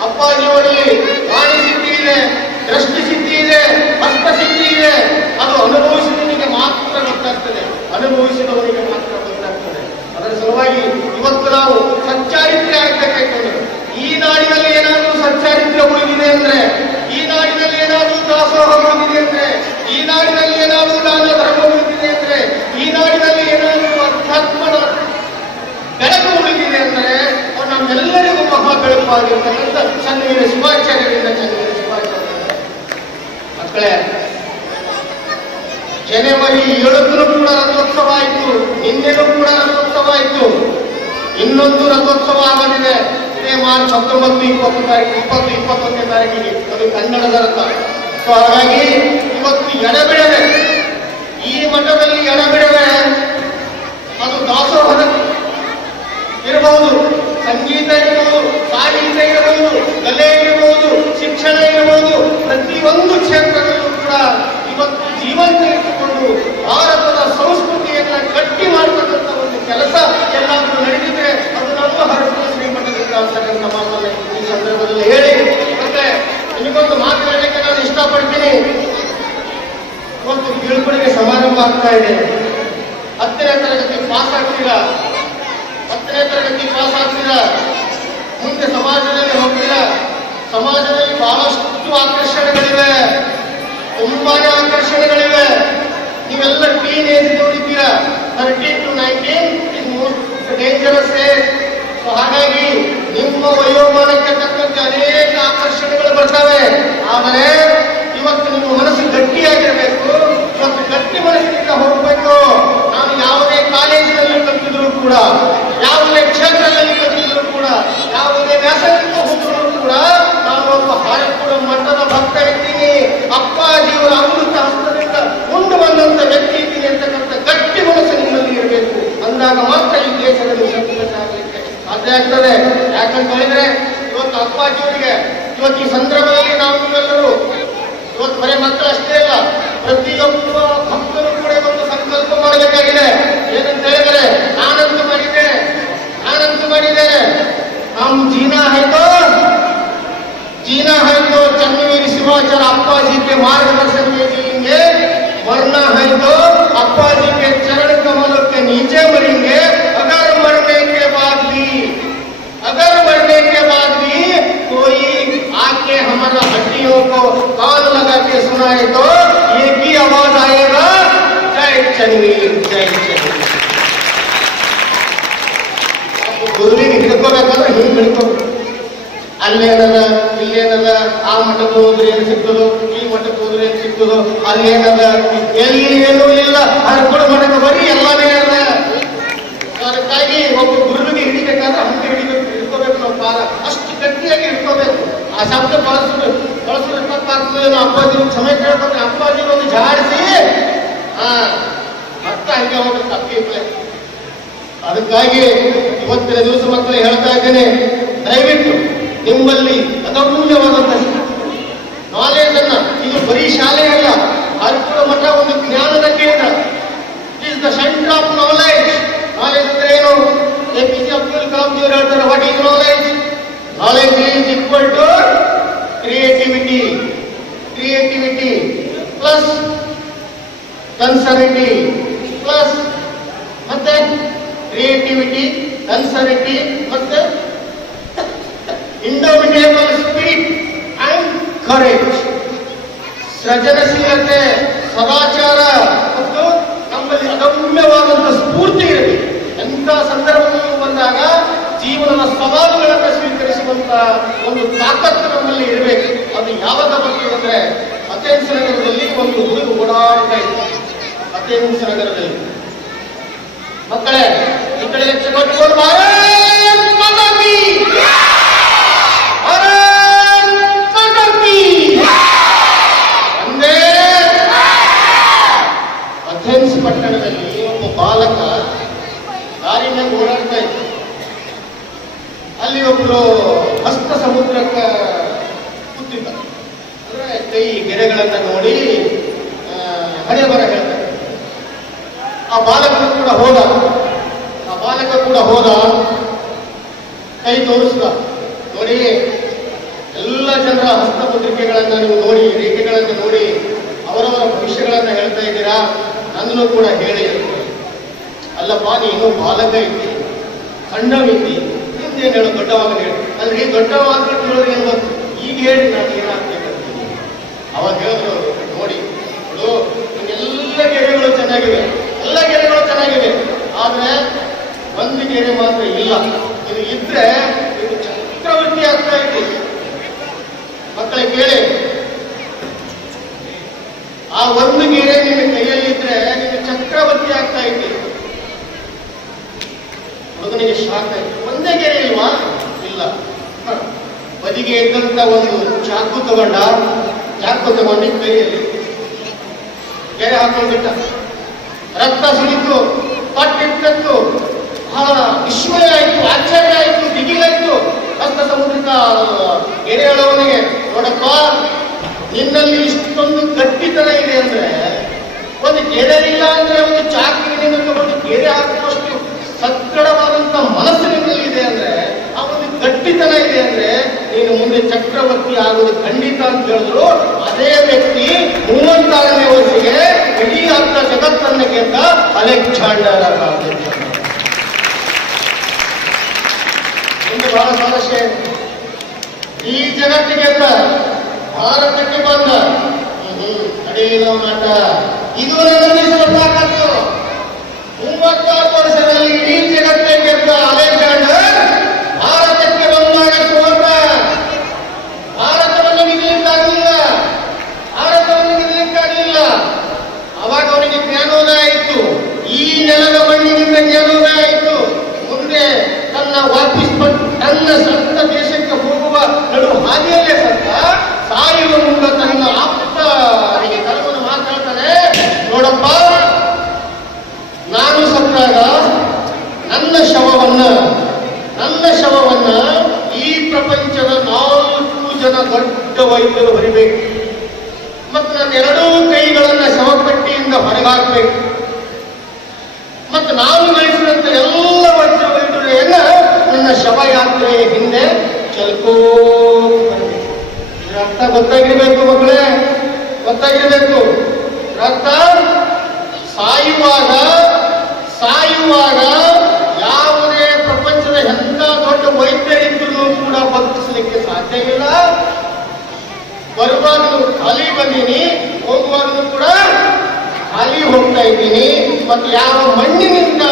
ಅಪ್ಪಾಜಿಯವರಲ್ಲಿ ವಾಣಿ ಸಿದ್ಧಿ ಇದೆ, ದೃಷ್ಟಿ ಸಿದ್ಧಿ ಇದೆ, ಹಸ್ತ ಸಿದ್ಧಿ ಇದೆ. ಅದು ಅನುಭವಿಸಿದವನಿಗೆ ಮಾತ್ರ ಗೊತ್ತಾಗ್ತದೆ. ಅದರ ಸಲುವಾಗಿ ಇವತ್ತು ನಾವು ಸಚ್ಚಾರಿತ್ರ್ಯ ಆಗ್ಬೇಕಾಯ್ತು. ಈ ನಾಡಿನಲ್ಲಿ ಏನಾದರೂ ಸಚ್ಚಾರಿತ್ರ್ಯ ಉಳಿದಿದೆ ಅಂದ್ರೆ, ಈ ನಾಡಿನಲ್ಲಿ ಏನಾದರೂ ದಾಸೋಹ ಉಳಿದಿದೆ ಅಂದ್ರೆ, ಈ ನಾಡಿನಲ್ಲಿ ಏನಾದರೂ ದಾನ ಧರ್ಮ ಉಳಿದಿದೆ ಅಂದ್ರೆ, ಈ ನಾಡಿನಲ್ಲಿ ಏನಾದರೂ ಅಧ್ಯಾತ್ಮದ ಬೆಳಕು ಉಳಿದಿದೆ ಅಂದ್ರೆ ನಮ್ಮೆಲ್ಲರಿಗೂ ಮಹಾ ಬೆಳಕಾಗಿರ್ತಕ್ಕಂಥ ಚನ್ನವೀರ ಶಿವಾಚಾರ್ಯರಿಂದ ಮಕ್ಕಳೇ, ಜನವರಿ 7 ಕೂಡ ರಥೋತ್ಸವ ಆಯಿತು, ನಿನ್ನೆನೂ ಕೂಡ ರಥೋತ್ಸವ ಆಯಿತು. ಇನ್ನೊಂದು ರಥೋತ್ಸವ ಆಗಲಿದೆ ಇದೇ ಮಾರ್ಚ್ 19, 20, 21ನೇ ತಾರೀಕಿಗೆ. ಅದು ಕನ್ನಡದ ರಥ. ಸೊ ಹಾಗಾಗಿ ಇವತ್ತು ಎಡಬಿಡವೆ ಈ ಮಠದಲ್ಲಿ ಎಡಬಿಡವೆ ಅದು ದಾಸೋಹದ ಇರಬಹುದು, ಸಂಗೀತ ಇರಬಹುದು, ಸಾಹಿತ್ಯ ಇರಬಹುದು, ಕಲೆ ಇರಬಹುದು, ಶಿಕ್ಷಣ ಇರಬಹುದು. ಪ್ರತಿಯೊಂದು ಕ್ಷೇತ್ರದಲ್ಲೂ ಕೂಡ ಇವತ್ತು ಜೀವಂತ ಇಟ್ಟುಕೊಂಡು ಭಾರತದ ಸಂಸ್ಕೃತಿಯನ್ನ ಗಟ್ಟಿ ಮಾಡತಕ್ಕಂಥ ಒಂದು ಕೆಲಸ ಎಲ್ಲಾದರೂ ನಡೆದಿದ್ರೆ ಅದು ನಮ್ಮ ಹರಕೂರು ಶ್ರೀಮಠದಿಂದ ಅಂತಕ್ಕಂಥ ಮಾತನ್ನ ಈ ಸಂದರ್ಭದಲ್ಲಿ ಹೇಳಿ ಮತ್ತೆ ನಿಮಗೊಂದು ಮಾತು ಹೇಳಲಿಕ್ಕೆ ನಾನು ಇಷ್ಟಪಡ್ತೀನಿ. ಇವತ್ತು ಬೀಳ್ಕೊಡುಗೆ ಸಮಾರಂಭ ಆಗ್ತಾ ಇದೆ. 10ನೇ ತರಗತಿ ಪಾಸ್ ಆಗ್ತೀರಾ, 10ನೇ ತರಗತಿ ಪಾಸ್ ಆಗ್ತೀರಾ, ಮುಂದೆ ಸಮಾಜದಲ್ಲಿ ಹೋಗ್ತೀರಾ. ಸಮಾಜದಲ್ಲಿ ಬಹಳಷ್ಟು ಆಕರ್ಷಣೆಗಳಿವೆ, ತುಂಬಾನೇ ಆಕರ್ಷಣೆಗಳಿವೆ. ನೀವೆಲ್ಲ ಟೀನ್ ಏಜ್ ನೋಡಿದ್ದೀರಾ. 13 to 19 is most dangerous age. So ಹಾಗಾಗಿ ನಿಮ್ಮ ವಯೋಮಾನಕ್ಕೆ ತಕ್ಕಂತೆ ಅನೇಕ ಆಕರ್ಷಣೆಗಳು ಬರ್ತವೆ. ಆದರೆ ಇವತ್ತು ನಿಮ್ಮ ಮನಸ್ಸು ಗಟ್ಟಿಯಾಗಿರಬೇಕು. ಇವತ್ತು ಗಟ್ಟಿ ಮನಸ್ಸಿನಿಂದ ಹೋಗಬೇಕು. ನಾನು ಯಾವುದೇ ಕಾಲೇಜಿನಲ್ಲಿ ಕಲಿತಿದ್ರು ಕೂಡ, ಯಾವುದೇ ಕ್ಷೇತ್ರದಲ್ಲಿ ಕಲಿತಿದ್ರು ಕೂಡ, ಯಾವುದೇ ವ್ಯಾಸಂಗಕ್ಕೆ ಹೋದ್ರು ಕೂಡ ನಾನು ಒಬ್ಬ ಹರಕೂರು ಮಠದ ಭಕ್ತ ಇದ್ದೀನಿ, ಅಪ್ಪಾಜಿಯವರ ಅಮೃತ ಹಸ್ತದಿಂದ ಉಂಡು ಬಂದಂತ ವ್ಯಕ್ತಿ ಇದ್ದೀನಿ ಅಂತಕ್ಕಂಥ ಗಟ್ಟಿ ಮನಸ್ಸು ನಿಮ್ಮಲ್ಲಿ ಇರಬೇಕು. ಅಂದಾಗ ಮಾತ್ರ ಈ ದೇಶದಲ್ಲಿ ಸಂತೋಷ ಸಾಧ್ಯ ಆಗ್ತದೆ. ಯಾಕಂತ ಹೇಳಿದ್ರೆ ಇವತ್ತು ಅಪ್ಪಾಜಿಯವರಿಗೆ ಇವತ್ತು ಈ ಸಂದರ್ಭದಲ್ಲಿ ನಾವು ನೀವೆಲ್ಲರೂ ಇವತ್ತು ಬರೀ ಮಕ್ಕಳಷ್ಟೇ ಇಲ್ಲ, ಪ್ರತಿಯೊಬ್ಬ ಭಕ್ತರು ಕೂಡ ಒಂದು ಸಂಕಲ್ಪ ಮಾಡಬೇಕಾಗಿದೆ. ಏನಂತ ಹೇಳಿದರೆ ನಾನಂತೂ ಮಾಡಿದ್ದೇನೆ हम जीना है तो चन्नवीर शिवाचार्य अप्पा जी के मार्गदर्शन में जिएंगे, मरना है तो अप्पा जी के चरण कमल के नीचे मरेंगे. अगर मरने के बाद भी कोई आके हमारा हड्डियों को कान लगा के सुनाए तो एक ही आवाज आएगा, जय चन्नवीर, जय चन्नवीर. ಗುರುವಿಗೆ ಹಿಡ್ಕೋಬೇಕಾದ್ರೆ ಹಿಂಗೆ ಹಿಡ್ಕೋಬೇಕು. ಅಲ್ಲೇನದ ಇಲ್ಲೇನದ, ಆ ಮಠಕ್ಕೆ ಹೋದ್ರೆ ಏನು ಸಿಗ್ತದೋ, ಈ ಮಠಕ್ಕೆ ಹೋದ್ರೆ ಏನು ಸಿಗ್ತದೋ, ಅಲ್ಲೇನದ ಎಲ್ಲಿ ಏನೂ ಇಲ್ಲ, ಹರಕೂರು ಮಠಕ್ಕೆ ಬರೀ ಎಲ್ಲನೇ ಅದ. ಅದಕ್ಕಾಗಿ ಒಬ್ಬ ಗುರುವಿಗೆ ಹಿಡಿಬೇಕಾದ್ರೆ ಹಂಗೆ ಹಿಡ್ಕೋಬೇಕು ನಾವು. ಪಾದ ಅಷ್ಟು ಗಟ್ಟಿಯಾಗಿ ಹಿಡ್ಕೋಬೇಕು. ಆ ಶಬ್ದ ಬಳಸಿದ್ರೆ ತಪ್ಪಾಗ್ತದೇನೋ, ಅಪ್ಪಾಜಿ ಕ್ಷಮೆ ಕೇಳ್ತಾರೆ, ಅಪ್ಪಾಜಿ ಒಂದು ಜಾಡಿಸಿ ಮತ್ತೆ ಹಂಗೆ ಹೋಗಿ ತಪ್ಪಿಲ್ಲ. ಅದಕ್ಕಾಗಿ ಇವತ್ತಿನ ದಿವಸ ಮಕ್ಕಳು ಹೇಳ್ತಾ ಇದ್ದೇನೆ, ದಯವಿಟ್ಟು ನಿಮ್ಮಲ್ಲಿ ಅದಮೂಲ್ಯವಾದಂತಹ ನಾಲೆಜ್ ಅನ್ನ, ಇದು ಬರೀ ಶಾಲೆ ಅಲ್ಲ, ಹರಿಪುರ ಮಠ ಒಂದು ಜ್ಞಾನದ ಕೇಂದ್ರ. It is the centre of knowledge. Knowledge ಅಂದ್ರೆ ಏನು? APJ ಅಬ್ದುಲ್ ಕಲಾಂ ಜಿ ಅವರು ಹೇಳ್ತಾರೆ, what is knowledge? Knowledge is equal to creativity. Creativity plus ಕನ್ಸರ್ನಿಟಿ ಪ್ಲಸ್ ಮತ್ತೆ ಕ್ರಿಯೇಟಿವಿಟಿ, ಕನ್ಸರ್ನಿಟಿ ಮತ್ತೆ ಇಂಡೋಮಿಟೇಬಲ್ ಸ್ಪಿರಿಟ್ ಅಂಡ್ ಕರೇಜ್. ಸೃಜನಶೀಲತೆ, ಸದಾಚಾರ ಮತ್ತು ನಮ್ಮಲ್ಲಿ ಅದಮ್ಯವಾದಂತಹ ಸ್ಫೂರ್ತಿ ಇರಬೇಕು. ಎಂಥ ಸಂದರ್ಭಗಳು ಬಂದಾಗ ಜೀವನದ ಸವಾಲುಗಳನ್ನು ಸ್ವೀಕರಿಸುವಂತ ಒಂದು ತಾಕತ್ತು ನಮ್ಮಲ್ಲಿ ಇರಬೇಕು. ಅದು ಯಾವಾಗ ಬರ್ತದೆ ಅಂದ್ರೆ, ಅಥೆನ್ಸ್ ನಗರದಲ್ಲಿ ಒಂದು ಹುಡುಗ ಓಡಾಡ್ತಾ ಇತ್ತು. ಅಥೆನ್ಸ್ ನಗರದಲ್ಲಿ ಮಕ್ಕಳೇ ಈ ಕಡೆ ಹೆಚ್ಚು ಕೊಟ್ಟುಕೊಂಡು ಅಥೆನ್ಸ್ ಪಟ್ಟಣದಲ್ಲಿ ಒಬ್ಬ ಬಾಲಕ ದಾರಿನಾಗ ಓಡಾಡ್ತಾ ಇತ್ತು. ಅಲ್ಲಿ ಒಬ್ರು ಹಸ್ತ ಸಮುದ್ರಕ್ಕೆ ಕೂತಿದ್ದ. ಅಂದ್ರೆ ಕೈ ಗೆರೆಗಳನ್ನ ನೋಡಿ ಹಣೆ ಬರ ಹೇಳ್ತಾರೆ. ಆ ಬಾಲಕ ಕೂಡ ಹೋದ, ಕೈ ತೋರಿಸಿದ. ನೋಡಿ, ಎಲ್ಲ ಜನರ ಹಸ್ತಮುದ್ರಿಕೆಗಳನ್ನ ನೀವು ನೋಡಿ, ರೇಖೆಗಳನ್ನು ನೋಡಿ ಅವರವರ ಭವಿಷ್ಯಗಳನ್ನ ಹೇಳ್ತಾ ಇದ್ದೀರಾ, ನನ್ನನ್ನು ಕೂಡ ಹೇಳಿ. ಅಲ್ಲಪ್ಪ, ನೀನು ಬಾಲಕ ಇದ್ದಿ, ಸಣ್ಣವಿದ್ದಿ, ನಿಮ್ದೇನು ಹೇಳು, ದೊಡ್ಡವಾಗ ಹೇಳಿ. ಅಲ್ರಿ, ದೊಡ್ಡವ ಅಂತ ಹೇಳೋರು ಏನು ಬಂತು, ಈಗ ಹೇಳಿ ನಾನು ಏನಾಗ್ಬೇಕಂತೀನಿ. ಅವಾಗ ಹೇಳಿದ್ರು ಅವರು, ನೋಡಿ ಎಲ್ಲ ಗೆರೆಗಳು ಚೆನ್ನಾಗಿವೆ, ಎಲ್ಲ ಗೆರೆಗಳು ಚೆನ್ನಾಗಿವೆ, ಆದ್ರೆ ಒಂದು ಗೆರೆ ಮಾತ್ರ ಇಲ್ಲ. ಇದು ಇದ್ರೆ ಇದು ಚಕ್ರವರ್ತಿ ಆಗ್ತಾ ಇತ್ತು. ಮಕ್ಕಳಿಗೆ ಕೇಳಿ, ಆ ಒಂದು ಗೆರೆ ನಿನ್ನ ಕೈಯಲ್ಲಿದ್ರೆ ನಿನ್ನ ಚಕ್ರವರ್ತಿ ಆಗ್ತಾ ಇತ್ತು. ಹುಡುಗನಿಗೆ ಶಾಕ್ ಆಯ್ತು. ಒಂದೇ ಗೆರೆ ಇಲ್ವಾ? ಇಲ್ಲ. ಬದಿಗೆ ಇದ್ದಂತ ಒಂದು ಚಾಕು ತಗೊಂಡು ಕೈಯಲ್ಲಿ ಗೆರೆ ಹಾಕೊಂಡಿದ್ದ. ರಕ್ತ ಸುರಿತು, ಪಟ್ಟಿಟ್ಟು, ವಿಸ್ಮಯ ಆಯ್ತು, ಆಶ್ಚರ್ಯ ಆಯ್ತು, ದಿಗಿಲಾಯ್ತು ಹಸ್ತ ಸಮುದ್ರಿಕ ಗೆರೆ ಹೇಳೋವನಿಗೆ. ನೋಡಪ್ಪ, ನಿನ್ನಲ್ಲಿ ಇಷ್ಟೊಂದು ಗಟ್ಟಿತನ ಇದೆ ಅಂದ್ರೆ, ಒಂದು ಗೆರೆ ಇಲ್ಲ ಅಂದ್ರೆ ಒಂದು ಚಾಕಿನಿಂದ ತಗೊಂಡು ಗೆರೆ ಹಾಕುವಷ್ಟು ಸದೃಢವಾದಂತ ಮನಸ್ಸು ನಿನ್ನಲ್ಲಿ ಇದೆ ಅಂದ್ರೆ, ಆ ಒಂದು ಗಟ್ಟಿತನ ಇದೆ ಅಂದ್ರೆ ನೀನು ಮುಂದೆ ಚಕ್ರವರ್ತಿ ಆಗುವುದು ಖಂಡಿತ ಅಂತ ಹೇಳಿದ್ರು. ಅದೇ ವ್ಯಕ್ತಿ 36ನೇ ವರ್ಷಕ್ಕೆ ಇಡೀ ಅರ್ಥ ಜಗತ್ತನ್ನು ಗೆದ್ದ ಅಲೆಕ್ಸಾಂಡರ್. ಒಂದು ಬಹಳ ಸಮಸ್ಯೆ, ಈ ಜಗತ್ತಿಗೆ ಭಾರತಕ್ಕೆ ಬಂದ ಅಡಿಯಿಲ್ಲ ಮಾಟ. ಇದು ನನ್ನ ತಾಕತ್ತು. 36 ವರ್ಷದಲ್ಲಿ ಇಡೀ ಜಗತ್ತಿಗೆ ಗೆದ್ದ ಅಲೆಕ್ಸಾಂಡರ್ ಭಾರತಕ್ಕೆ ಬಂದಾಗ ಸೋತ. ಭಾರತವನ್ನು ಗೆಲ್ಲಲಿಕ್ಕಾಗಲಿಲ್ಲ. ಅವಾಗ ಅವನಿಗೆ ಜ್ಞಾನೋದಯ ಆಯಿತು. ಈ ನೆಲದ ಮಣ್ಣಿನಿಂದ ಜ್ಞಾನೋದಯ ಆಯಿತು. ಮುಂದೆ ತನ್ನ ಸತ್ತ ದೇಶಕ್ಕೆ ಹೋಗುವ ನಡು ಹಾದಿಯಲ್ಲೇ ಸತ್ತ, ಸಾಯುವ ಮುನ್ನ ತನ್ನ ಆಪ್ತರಿಗೆ ಕರೆದು ಮಾತಾಡ್ತಾನೆ, ನೋಡಪ್ಪ, ನಾನು ಸತ್ತಾಗ ನನ್ನ ಶವವನ್ನ ಈ ಪ್ರಪಂಚದ 4 ಜನ ದೊಡ್ಡ ವೈದ್ಯರು ಹೊರಿಬೇಕು. ಮತ್ತು ನನ್ನ 2 ಕೈಗಳನ್ನ ಶವಪಟ್ಟಿಯಿಂದ ಹೊರಗಾಕ್ಬೇಕು. ಮತ್ತು ನಾನು ಗಳಿಸಿದಂತ ಎಲ್ಲ ವಜ್ರ ವೈದ್ಯರೆಲ್ಲ ನನ್ನ ಶವಯಾತ್ರೆಯ ಹಿಂದೆ ಚಲ್ಕೋ ಬರಬೇಕು. ಇದರ ಅರ್ಥ ಗೊತ್ತಾಗಿರ್ಬೇಕು ಮಕ್ಕಳೇ, ಗೊತ್ತಾಗಿರ್ಬೇಕು. ಅರ್ಥ ಸಾಯುವಾಗ ಯಾವುದೇ ಪ್ರಪಂಚದ ಎಂತ ದೊಡ್ಡ ವೈದ್ಯರಿದ್ರೂ ಕೂಡ ಬದುಕಿಸಲಿಕ್ಕೆ ಸಾಧ್ಯವಿಲ್ಲ. ಬರುವಾಗಲೂ ಖಾಲಿ ಬಂದೀನಿ, ಹೋಗುವಾಗಲೂ ಕೂಡ ಖಾಲಿ ಹೋಗ್ತಾ ಇದ್ದೀನಿ. ಮತ್ತು ಯಾವ ಮಣ್ಣಿನಿಂದ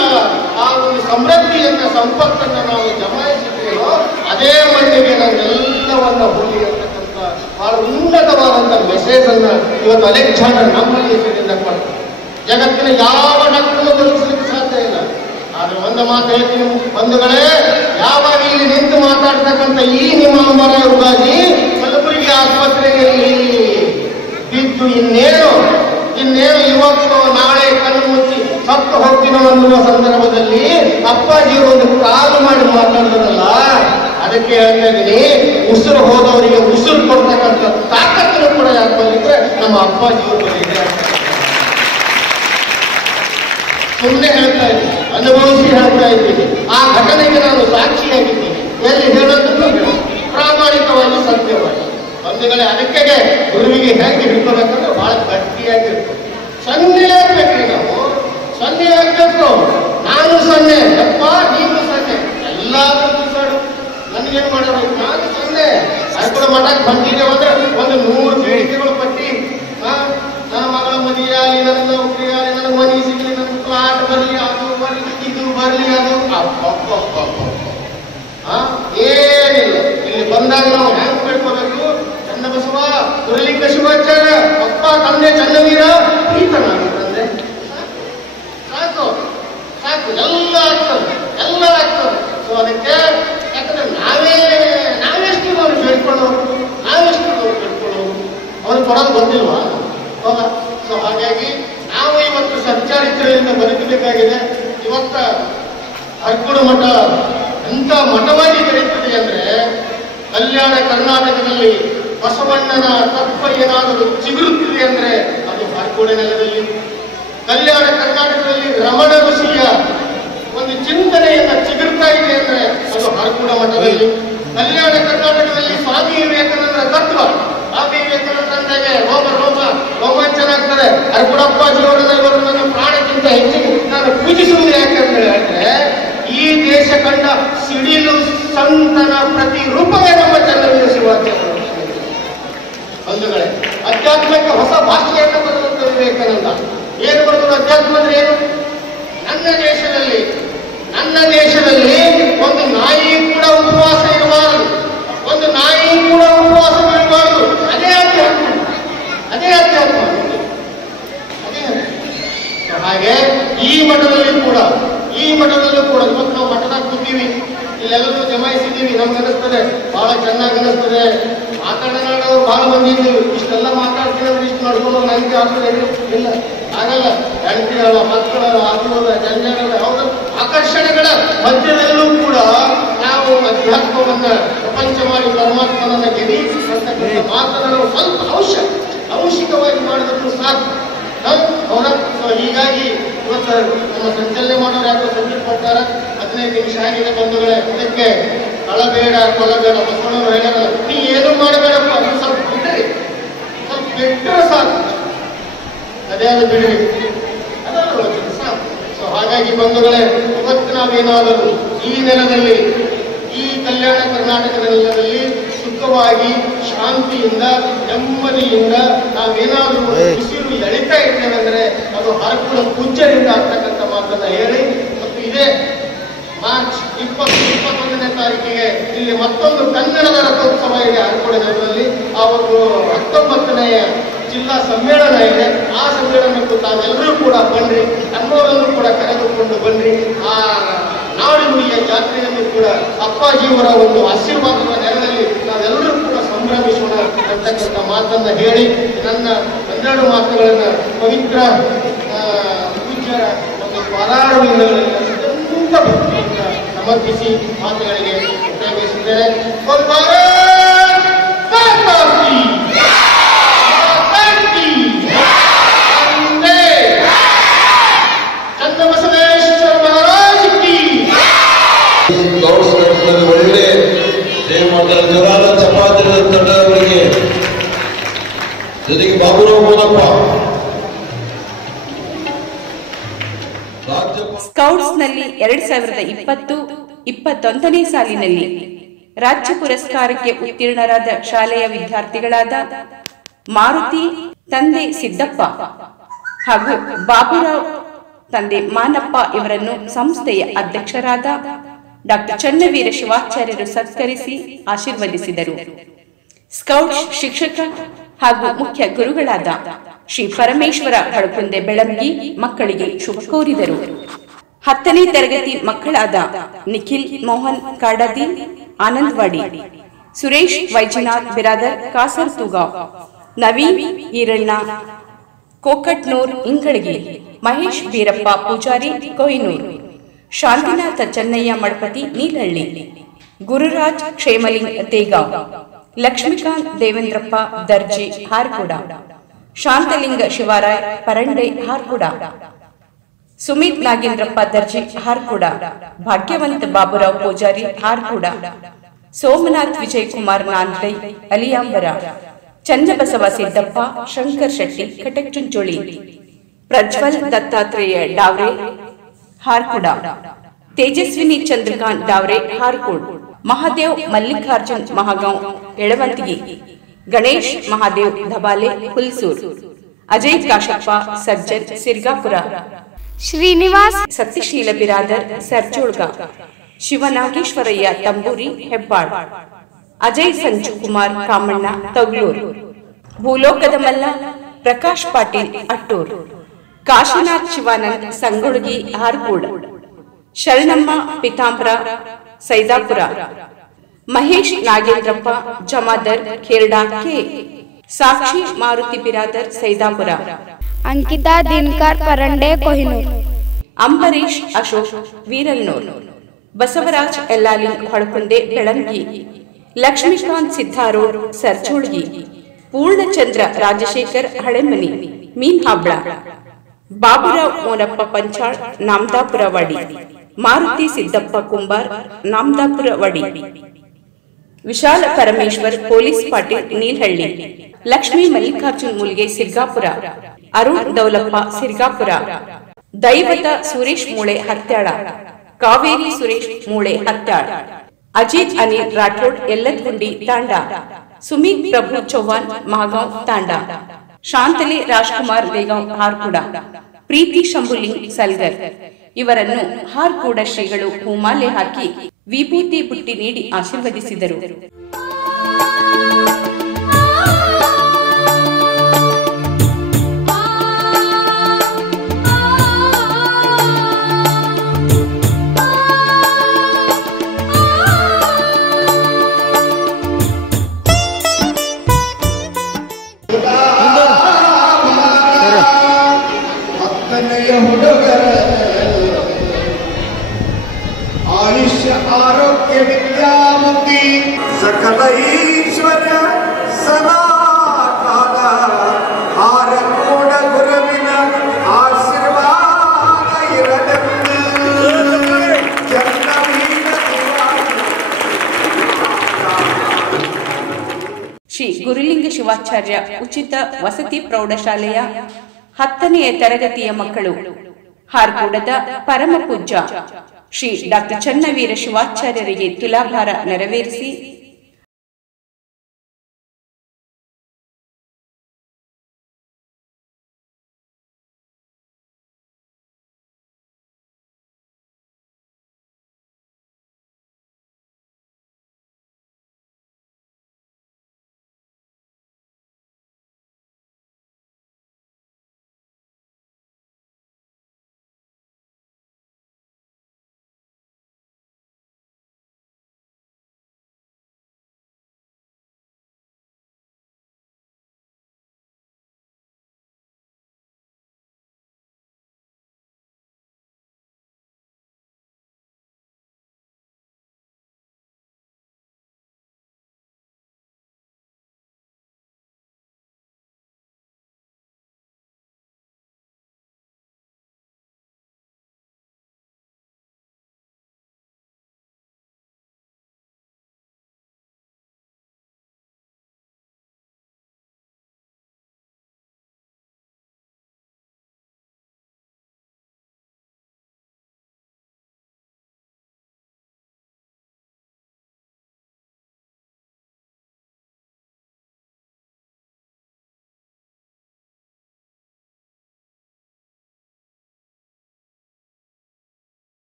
ಆ ಒಂದು ಸಮೃದ್ಧಿಯನ್ನ, ಸಂಪತ್ತನ್ನ ನಾವು ಜಮಾಯಿಸಿದ್ದೇವೋ ಅದೇ ಮಣ್ಣಿಗೆ ನಾವೆಲ್ಲವನ್ನ ಹೋಗಿ ಅಂತಕ್ಕಂಥ ಬಹಳ ಉನ್ನತವಾದಂಥ ಮೆಸೇಜ್ ಅನ್ನ ಇವತ್ತು ಅಲೆಕ್ಸಾಂಡರ್ ನಮ್ಮ ದೇಶದಿಂದ ಕೊಡ್ತಾರೆ. ಜಗತ್ತಿನ ಯಾವ ಡಾಕ್ಟರ್ ಬದುಕಿಸಲಿಕ್ಕೆ ಸಾಧ್ಯ ಇಲ್ಲ. ಆದ್ರೆ ಒಂದು ಮಾತು ಹೇಳ್ತೀನಿ ಬಂಧುಗಳೇ, ಯಾವಾಗ ಇಲ್ಲಿ ನಿಂತು ಮಾತಾಡ್ತಕ್ಕಂಥ ಈ ನಿಮ್ಮ ಅಂಬರ ಯುಗಾಜಿ ಆಸ್ಪತ್ರೆಯಲ್ಲಿ ಬಿದ್ದು ಇನ್ನೇನು ಇವತ್ತು ನಾಳೆ ಕಣ್ಣು ಮುಚ್ಚಿ ಸತ್ತು ಹೋಗ್ತೀನೋ ಅನ್ನುವ ಸಂದರ್ಭದಲ್ಲಿ ಅಪ್ಪಾಜಿ ಒಂದು ಕಾಲು ಮಾಡಿ ಮಾತಾಡಿದ್ರಲ್ಲ, ಅದಕ್ಕೆ ಹೇಳ್ತಾ ಇದ್ದೀನಿ, ಉಸಿರು ಹೋದವರಿಗೆ ಉಸಿರು ಕೊಡ್ತಕ್ಕಂಥ ತಾಕತ್ತನ್ನು ಕೂಡ ಯಾಕೆ ಬಂದಿದ್ರೆ ನಮ್ಮ ಅಪ್ಪಾಜಿಯವರು ಬಂದಿದೆ. ಸುಮ್ಮನೆ ಹೇಳ್ತಾ ಇದ್ದೀನಿ, ಅನುಭವಿಸಿ ಹೇಳ್ತಾ ಇದ್ದೀನಿ. ಆ ಘಟನೆಗೆ ನಾನು ಸಾಕ್ಷಿಯಾಗಿದ್ದೀನಿ. ಎಲ್ಲಿ ಹೇಳೋದನ್ನು ಪ್ರಾಮಾಣಿಕವಾಗಿ ಸತ್ಯವಾಗಿ ಬಂಧುಗಳೇ. ಅದಕ್ಕೆ ಗುರುವಿಗೆ ಹೇಗೆ ಹಿಡ್ಕೋಬೇಕಂದ್ರೆ ಬಹಳ ಗಟ್ಟಿಯಾಗಿರ್ಬೇಕು. ಸೊನ್ನೆ ಆಗ್ಬೇಕ್ರಿ, ನಾವು ಸೊನ್ನೆ ಆಗ್ಬೇಕು. ನಾನು ಸೊನ್ನೆ, ಅಪ್ಪ ನೀನು ಸೊನ್ನೆ, ಎಲ್ಲಾದ್ರೂ ಸಾಡು. ನನ್ಗೇನ್ ಮಾಡೋದು, ನಾನು ಸೊನ್ನೆ. ಅದು ಕೂಡ ಮಠಕ್ಕೆ ಬಂದಿದೆ ಅಂದ್ರೆ ಒಂದು 100 ಬೇಡಿಕೆಗಳು ಪಟ್ಟಿ. ನನ್ನ ಮಗಳ ಮದುವೆ ಆಗಲಿ, ನನ್ನ ನೌಕರಿ ಆಗಲಿ, ನನಗೆ ಮನೆ ಸಿಗಲಿ, ನನ್ನ ಫ್ಲಾಟ್ ಬರಲಿ, ಅದು ಬರಲಿ, ಇದು ಬರಲಿ, ಅದು ಏನಿಲ್ಲ. ಇಲ್ಲಿ ಬಂದಾಗ ನಾವು ಹ್ಯಾಂಗ್ ಬೇಡ್ಕೋಬೇಕು? ಚನ್ನಬಸವ, ಗುರುಲಿಂಗ ಶಿವಾಚಾರ್ಯ, ಅಪ್ಪ ತಂದೆ ಚನ್ನವೀರ, ಪ್ರೀತನ ತಂದೆ, ಸಾಕು ಸಾಕು, ಎಲ್ಲ ಆಗ್ತದೆ. ಸೊ ಅದಕ್ಕೆ ಯಾಕಂದ್ರೆ ನಾವೆಷ್ಟು ಅವ್ರು ಬೇಡ್ಕೊಳ್ಳೋರು, ಅವ್ರು ಕೊಡೋದು ಬಂದಿಲ್ವಾ? ಹೌದಾ? ಸೊ ಹಾಗಾಗಿ ನಾವು ಇವತ್ತು ಸಚ್ಚಾರಿತ್ರ್ಯದಿಂದ ಬದುಕಬೇಕಾಗಿದೆ. ಇವತ್ತ ಅರ್ಕುಡ ಮಠ ಎಂತ ಮಠವಾಗಿ ಬೆಳೀತದೆ ಅಂದ್ರೆ, ಕಲ್ಯಾಣ ಕರ್ನಾಟಕದಲ್ಲಿ ಬಸವಣ್ಣನ ತತ್ವ ಏನಾದರೂ ಚಿಗುರುತ್ತಿದೆ ಅಂದ್ರೆ ಅದು ಅರ್ಕುಡೆ ನೆಲದಲ್ಲಿ. ಕಲ್ಯಾಣ ಕರ್ನಾಟಕದಲ್ಲಿ ರಮಣ ಋಷಿಯ ಒಂದು ಚಿಂತನೆಯನ್ನ ಚಿಗುರ್ತಾ ಇದೆ ಅಂದ್ರೆ ಅದು ಅರ್ಕುಡ ಮಠದಲ್ಲಿ. ಕಲ್ಯಾಣ ಕರ್ನಾಟಕದಲ್ಲಿ ಸ್ವಾಮಿ ವಿವೇಕಾನಂದರ ತತ್ವ, ಸ್ವಾಮಿ ವಿವೇಕಾನಂದರಿಗೆ ರೋಮಾಂಚನ ಆಗ್ತದೆ. ಅರ್ಕುಡಪ್ಪಾಜಿಯವರನ್ನ ಇವತ್ತು ನನ್ನ ಪ್ರಾಣಕ್ಕಿಂತ ಹೆಚ್ಚಿಗೆ ನಾನು ಪೂಜಿಸುವುದು ಯಾಕಂತ ಹೇಳಿದ್ರೆ, ಈ ದೇಶ ಕಂಡ ಸಿಡಿಲು ಸಂತನ ಪ್ರತಿರೂಪವೇ ನಮ್ಮ ಚನ್ನವೀರ ಶಿವಾಚಾರ್ಯರು. ಬಂಧುಗಳೇ, ಅಧ್ಯಾತ್ಮಕ್ಕೆ ಹೊಸ ಭಾಷೆಯನ್ನು ಬರೆದಂತ ವಿವೇಕಾನಂದ ಏನು ಬರೆದರು? ಅಧ್ಯಾತ್ಮ ಅಂದ್ರೆ ಏನು? ನನ್ನ ದೇಶದಲ್ಲಿ ಒಂದು ನಾಯಿ ಕೂಡ ಉಪವಾಸ ಇರಬಾರದು, ಅದೇ ಅಧ್ಯಾತ್ಮ. ಹಾಗೆ ಈ ಮಠದಲ್ಲೂ ಕೂಡ ಇವತ್ತು ನಾವು ಮಠದಾಗ ಕೂತೀವಿ, ಇಲ್ಲೆಲ್ಲರೂ ಜಮಾಯಿಸಿದ್ದೀವಿ. ನಮ್ಗೆ ಅನಿಸ್ತದೆ ಬಹಳ ಚೆನ್ನಾಗಿ ಅನಿಸ್ತದೆ. ಮಾತಾಡೋರು ಬಹಳ ಮಂದಿ ಇದ್ದೀವಿ. ಇಷ್ಟೆಲ್ಲ ಮಾತಾಡ್ತೀವಿ ಅಂದ್ರೆ ಇಷ್ಟು ನಡ್ಕೊಂಡು ನಂಗೆ ಆಗ್ತದೆ ಇಲ್ಲ, ಆಗಲ್ಲ. ಹೆಂಡತಿಗಳ, ಮಕ್ಕಳ, ಆಗುವುದ ಜಂಜಾಟಗಳ, ಯಾವುದೋ ಆಕರ್ಷಣೆಗಳ ಮಧ್ಯದಲ್ಲೂ ಕೂಡ ನಾವು ಅಧ್ಯಾತ್ಮವನ್ನ ಪ್ರಪಂಚ ಮಾಡಿ ಪರಮಾತ್ಮನನ್ನ ಗೆದಿ ಅಂತಕ್ಕಂಥ ಮಾತನ್ನು ನಾವು ಸ್ವಲ್ಪ ಅವಶ್ಯಕವಾಗಿ ಮಾಡಿದ್ರು ಸಾಕು. ಹೌದಾ? ಸೊ ಹೀಗಾಗಿ ಇವತ್ತು ನಮ್ಮ ಸಂಚಲನೆ ಮಾಡೋರು ಯಾಕೋ ಸಂಗೀತ ಕೊಟ್ಟಾರ. 15 ನಿಮಿಷ ಆಗಿದೆ ಬಂಧುಗಳೇ. ಇದಕ್ಕೆ ಕಳಬೇಡ ಕೊಲಬೇಡ ಬಸವಣ್ಣವರು ಹೇಳ್ಯಾರ, ನೀ ಏನು ಮಾಡಬೇಡಪ್ಪ, ಅದು ಸ್ವಲ್ಪ ಬಿಟ್ಟರೆ ಸಾಕು, ಅದೇ ಅದು ಬಿಡ್ರಿ, ಅದನ್ನು ಸಾಕು. ಸೊ ಹಾಗಾಗಿ ಬಂಧುಗಳೇ, ಇವತ್ತು ನಾವೇನಾದರೂ ಈ ನೆಲದಲ್ಲಿ, ಈ ಕಲ್ಯಾಣ ಕರ್ನಾಟಕದ ನೆಲದಲ್ಲಿ ಸುಖವಾಗಿ ಶಾಂತಿಯಿಂದ ನೆಮ್ಮದಿಯಿಂದ ನಾವೇನಾದರೂ ಉಸಿರು ಎಳಿತಾ ಇದ್ದೇವೆ ಅಂದ್ರೆ ಅದು ಅರ್ಕುಡ ಪೂಜ್ಯರಿಂದ ಆಗ್ತಕ್ಕಂಥ ಮಾತನ್ನ ಹೇಳಿ, ಮತ್ತು ಇದೇ ಮಾರ್ಚ್ 21ನೇ ತಾರೀಕಿಗೆ ಇಲ್ಲಿ ಮತ್ತೊಂದು ಕನ್ನಡದ ರಥೋತ್ಸವ ಇದೆ ಅರ್ಕುಡ ನೆಲದಲ್ಲಿ. ಆ ಒಂದು 19ನೇ ಜಿಲ್ಲಾ ಸಮ್ಮೇಳನ ಇದೆ. ಆ ಸಮ್ಮೇಳನಕ್ಕೂ ತಾವೆಲ್ಲರೂ ಕೂಡ ಬನ್ರಿ, ನಮ್ಮವರನ್ನು ಕೂಡ ಕರೆದುಕೊಂಡು ಬನ್ರಿ. ಆ ನಾಡು ನುಡಿಯ ಜಾತ್ರೆಯನ್ನು ಕೂಡ ಅಪ್ಪಾಜಿಯವರ ಒಂದು ಆಶೀರ್ವಾದದ ನೆರಳಲ್ಲಿ ನಾವೆಲ್ಲರೂ ಕೂಡ ಸಂಭ್ರಮಿಸೋಣ ಅಂತಕ್ಕಂಥ ಮಾತನ್ನ ಹೇಳಿ ನನ್ನ 12 ಮಾತುಗಳನ್ನ ಪವಿತ್ರ ಪೂಜ್ಯರ ಒಂದು ಪರಾರವಿಂದಗಳಲ್ಲಿ ಸಮರ್ಪಿಸಿ ಮಾತುಗಳಿಗೆ ಉಪಯೋಗಿಸಿದ್ದೇನೆ. ಚನ್ನಬಸವೇಶ್ವರ ಮಹಾರಾಜ್ ಕಿ ಒಳ್ಳೆ ದೇವಮಾತನ ಜೋರಾದ ಚಪಾತಿ ತಂಡದವರಿಗೆ, ಜೊತೆಗೆ ಬಾಬುರಾವ್ ಗೋದಪ್ಪ, ಸ್ಕೌಟ್ಸ್ನಲ್ಲಿ 2020-21ನೇ ಸಾಲಿನಲ್ಲಿ ರಾಜ್ಯ ಪುರಸ್ಕಾರಕ್ಕೆ ಉತ್ತೀರ್ಣರಾದ ಶಾಲೆಯ ವಿದ್ಯಾರ್ಥಿಗಳಾದ ಮಾರುತಿ ತಂದೆ ಸಿದ್ದಪ್ಪ ಹಾಗೂ ಬಾಬುರಾವ್ ತಂದೆ ಮಾನಪ್ಪ ಇವರನ್ನು ಸಂಸ್ಥೆಯ ಅಧ್ಯಕ್ಷರಾದ ಡಾಕ್ಟರ್ ಚನ್ನವೀರ ಶಿವಾಚಾರ್ಯರು ಸತ್ಕರಿಸಿ ಆಶೀರ್ವದಿಸಿದರು. ಸ್ಕೌಟ್ಸ್ ಶಿಕ್ಷಕ ಹಾಗೂ ಮುಖ್ಯ ಗುರುಗಳಾದ ಶ್ರೀ ಪರಮೇಶ್ವರ ಹಳಕುಂದೆ ಬೆಳಂಗಿ ಮಕ್ಕಳಿಗೆ ಶುಭ ಕೋರಿದರು. 10ನೇ ತರಗತಿ ಮಕ್ಕಳಾದ ನಿಖಿಲ್ ಮೋಹನ್ ಕಾಡದಿ ಆನಂದವಾಡಿ, ಸುರೇಶ್ ವೈಜನಾಥ್ ಬಿರಾದರ್ ಕಾಸರತೂಗಾವ್, ನವೀನ್ ಈರಣ್ಣ ಕೋಕಟ್ನೂರ್ ಇಂಗಳಗಿ, ಮಹೇಶ್ ಬೀರಪ್ಪ ಪೂಜಾರಿ ಕೊಯ್ನೂರ್, ಶಾಂತಿನಾಥ ಚೆನ್ನಯ್ಯ ಮಡಪತಿ ನೀಲಹಳ್ಳಿ, ಗುರುರಾಜ್ ಕ್ಷೇಮಲಿಂಗ್ ತೇಗಾವ್, ಲಕ್ಷ್ಮೀಕಾಂತ್ ದೇವೇಂದ್ರಪ್ಪ ದರ್ಜಿ ಹಾರ್ಕುಡ, ಶಾಂತಲಿಂಗ ಶಿವರಾಯ್ ಪರಂಡೆ ಹಾರ್ಕುಡ, ಸುಮಿತ್ ನಾಗೇಂದ್ರಪ್ಪ ದರ್ಜಿ ಹಾರ್ಕುಡ, ಭಾಗ್ಯವಂತ ಬಾಬುರಾವ್ ಪೂಜಾರಿ ಹಾರ್ಕುಡ, ಸೋಮನಾಥ್ ವಿಜಯ್ ಕುಮಾರ್ ನಾಂದೈ ಅಲಿಯಾಂಬರ, ಚನ್ನಬಸವ ಸಿದ್ದಪ್ಪ ಶಂಕರ್ ಶೆಟ್ಟಿ ಕಟಕ್ಚುಂಚೋಳಿ, ಪ್ರಜ್ವಲ್ ದತ್ತಾತ್ರೇಯ ಡಾವ್ರೆ ಹಾರ್ಕುಡ, ತೇಜಸ್ವಿನಿ ಚಂದ್ರಕಾಂತ್ ಡಾವ್ರೆ ಹಾರ್ಕುಡ್, ಮಹಾದೇವ್ ಮಲ್ಲಿಕಾರ್ಜುನ್ ಮಹಾಗಾಂವ್ ಎಳವಂತಗಿ, ಗಣೇಶ್ ಮಹಾದೇವ್ ಧಬಾಲೆ ಹುಲ್ಸೂರ್, ಅಜಯ್ ಕಾಶಪ್ಪ ಸಜ್ಜನ್ ಸಿರ್ಗಾಪುರ, ಶ್ರೀನಿವಾಸ್ ಸತ್ಯಶೀಲ ಬಿರಾದರ್ ಸರ್ಜೋಳ್ಗ, ಶಿವನಾಗೇಶ್ವರಯ್ಯ ತಂಬೂರಿ ಹೆಬ್ಬಾಳ್, ಅಜಯ್ ಸಂಜು ಕುಮಾರ್ ಕಾಮಣ್ಣ ತಗ್ಲೂರ್, ಭೂಲೋಕದ ಮಲ್ಲ ಪ್ರಕಾಶ್ ಪಾಟೀಲ್ ಅಟ್ಟೂರ್, ಕಾಶಿನಾಥ್ ಶಿವಾನಂದ್ ಸಂಗೊಳ್ಗಿ ಹಾರ್ಕೂಡ್, ಶರಣಮ್ಮ ಪಿತಾಂಬರ ಸೈದಾಪುರ, ಮಹೇಶ್ ನಾಗೇಂದ್ರಪ್ಪ ಜಮಾದರ್ ಖೇರ್ಡಾ ಕೆ, ಸಾಕ್ಷಿ ಮಾರುತಿ ಬಿರಾದರ್ ಸೈದಾಪುರ, ಅಂಕಿತಾ ದಿನಕರ್ ಪರಂಡೆ ಕೊಹಿನೂರ್, ಅಂಬರೀಶ್ ಅಶೋಕ್ ವೀರಲ್ನೂರ್, ಬಸವರಾಜ್ ಎಲ್ಲಾಲಿಂಗ್ ಹೊಳಕುಂದೆ ಬೆಳಂಗಿ, ಲಕ್ಷ್ಮೀಕಾಂತ್ ಸಿದ್ದಾರೂರ್ ಸರ್ಜೋಳ್ಗಿ, ಪೂರ್ಣಚಂದ್ರ ರಾಜಶೇಖರ್ ಹಳೆಮನಿ ಮೀನ್ ಹಾಬ್ಳ, ಬಾಬುರಾವ್ ಮೋನಪ್ಪ ಪಂಚಾಳ್ ನಾಮದಾಪುರ ವಡಿ, ಮಾರುತಿ ಸಿದ್ದಪ್ಪ ಕುಂಬಾರ್ ನಾಮದಾಪುರ ವಡಿ, ವಿಶಾಲ ಪರಮೇಶ್ವರ್ ಪೊಲೀಸ್ ಪಾಟೀಲ್ ನೀಲ್ಹಳ್ಳಿ, ಲಕ್ಷ್ಮೀ ಮಲ್ಲಿಕಾರ್ಜುನ್ ಮುಲ್ಗೆ ಸಿರ್ಗಾಪುರ, ಅರುಣ್ ದೌಲಪ್ಪ ಸಿರ್ಗಾಪುರ, ದೈವತ ಸುರೇಶ್ ಮೂಳೆ ಹತ್ಯಾಳ, ಕಾವೇರಿ ಸುರೇಶ್ ಮೂಳೆ ಹತ್ಯಾಳ, ಅಜಿತ್ ಅನಿಲ್ ರಾಠೋಡ್ ಯಲ್ಲದಗುಂಡಿ ತಾಂಡ, ಸುಮಿತ್ ಪ್ರಭು ಚೌಹಾಣ್ ಮಹಾಗಾಂವ್ ತಾಂಡ, ಶಾಂತಲೆ ರಾಜ್ಕುಮಾರ್ ದೇಗಾಂವ್ ಹಾರ್ಕುಡ, ಪ್ರೀತಿ ಶಂಭುಲಿಂಗ್ ಸಲ್ಗರ್ ಇವರನ್ನು ಹಾರ್ಕೂಡ ಶ್ರೀಗಳು ಹೂಮಾಲೆ ಹಾಕಿ ವಿಭೂತಿ ಬುಟ್ಟಿ ನೀಡಿ ಆಶೀರ್ವದಿಸಿದರು. ಆಯುಷ್ಯ ಆರೋಗ್ಯ ವಿದ್ಯಾಮುಕ್ತಿ ಸಕಲ ಈಶ್ವರ ಸದಾಕಾಲ ಆರಕೋಡ ಗುರುವಿನ ಆಶೀರ್ವಾದ ಇರಲೆಂದು ಶ್ರೀ ಗುರುಲಿಂಗ ಶಿವಾಚಾರ್ಯ ಉಚಿತ ವಸತಿ ಪ್ರೌಢಶಾಲೆಯ 10ನೇ ತರಗತಿಯ ಮಕ್ಕಳು ಹಾರ್ಕೂಡದ ಪರಮ ಪೂಜ್ಯ ಶ್ರೀ ಡಾಕ್ಟರ್ ಚನ್ನವೀರ ಶಿವಾಚಾರ್ಯರಿಗೆ ತುಲಾಭಾರ ನೆರವೇರಿಸಿ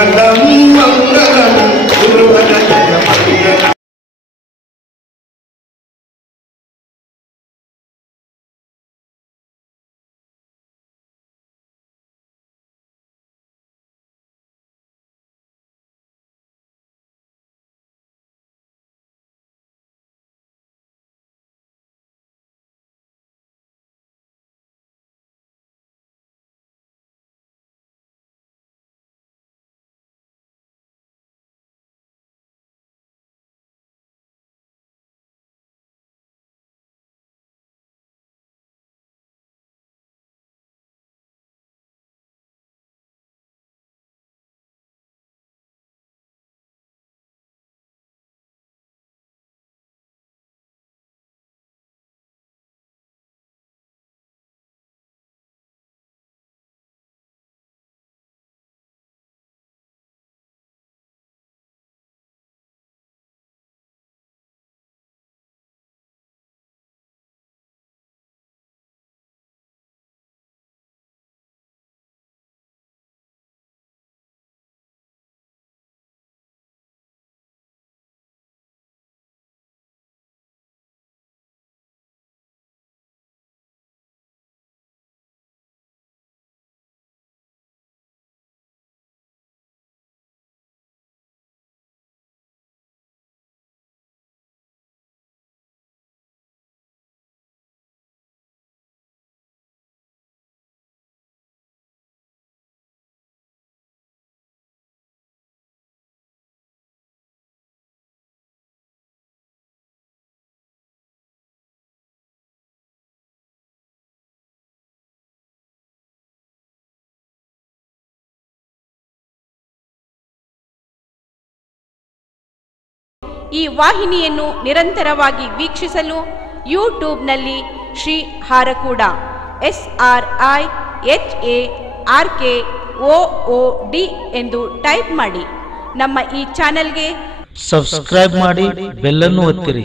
ಮಂಗಲಂ ಮಂಗಲಂ ಗುರುವರ ಜಯ ಮಂಗಲಂ. ಈ ವಾಹಿನಿಯನ್ನು ನಿರಂತರವಾಗಿ ವೀಕ್ಷಿಸಲು ಯೂಟ್ಯೂಬ್ನಲ್ಲಿ ಶ್ರೀ ಹಾರಕೂಡ SRIHARKOOD ಎಂದು ಟೈಪ್ ಮಾಡಿ. ನಮ್ಮ ಈ ಚಾನೆಲ್ಗೆ ಸಬ್ಸ್ಕ್ರೈಬ್ ಮಾಡಿ, ಬೆಲ್ ಅನ್ನು ಒತ್ತಿರಿ.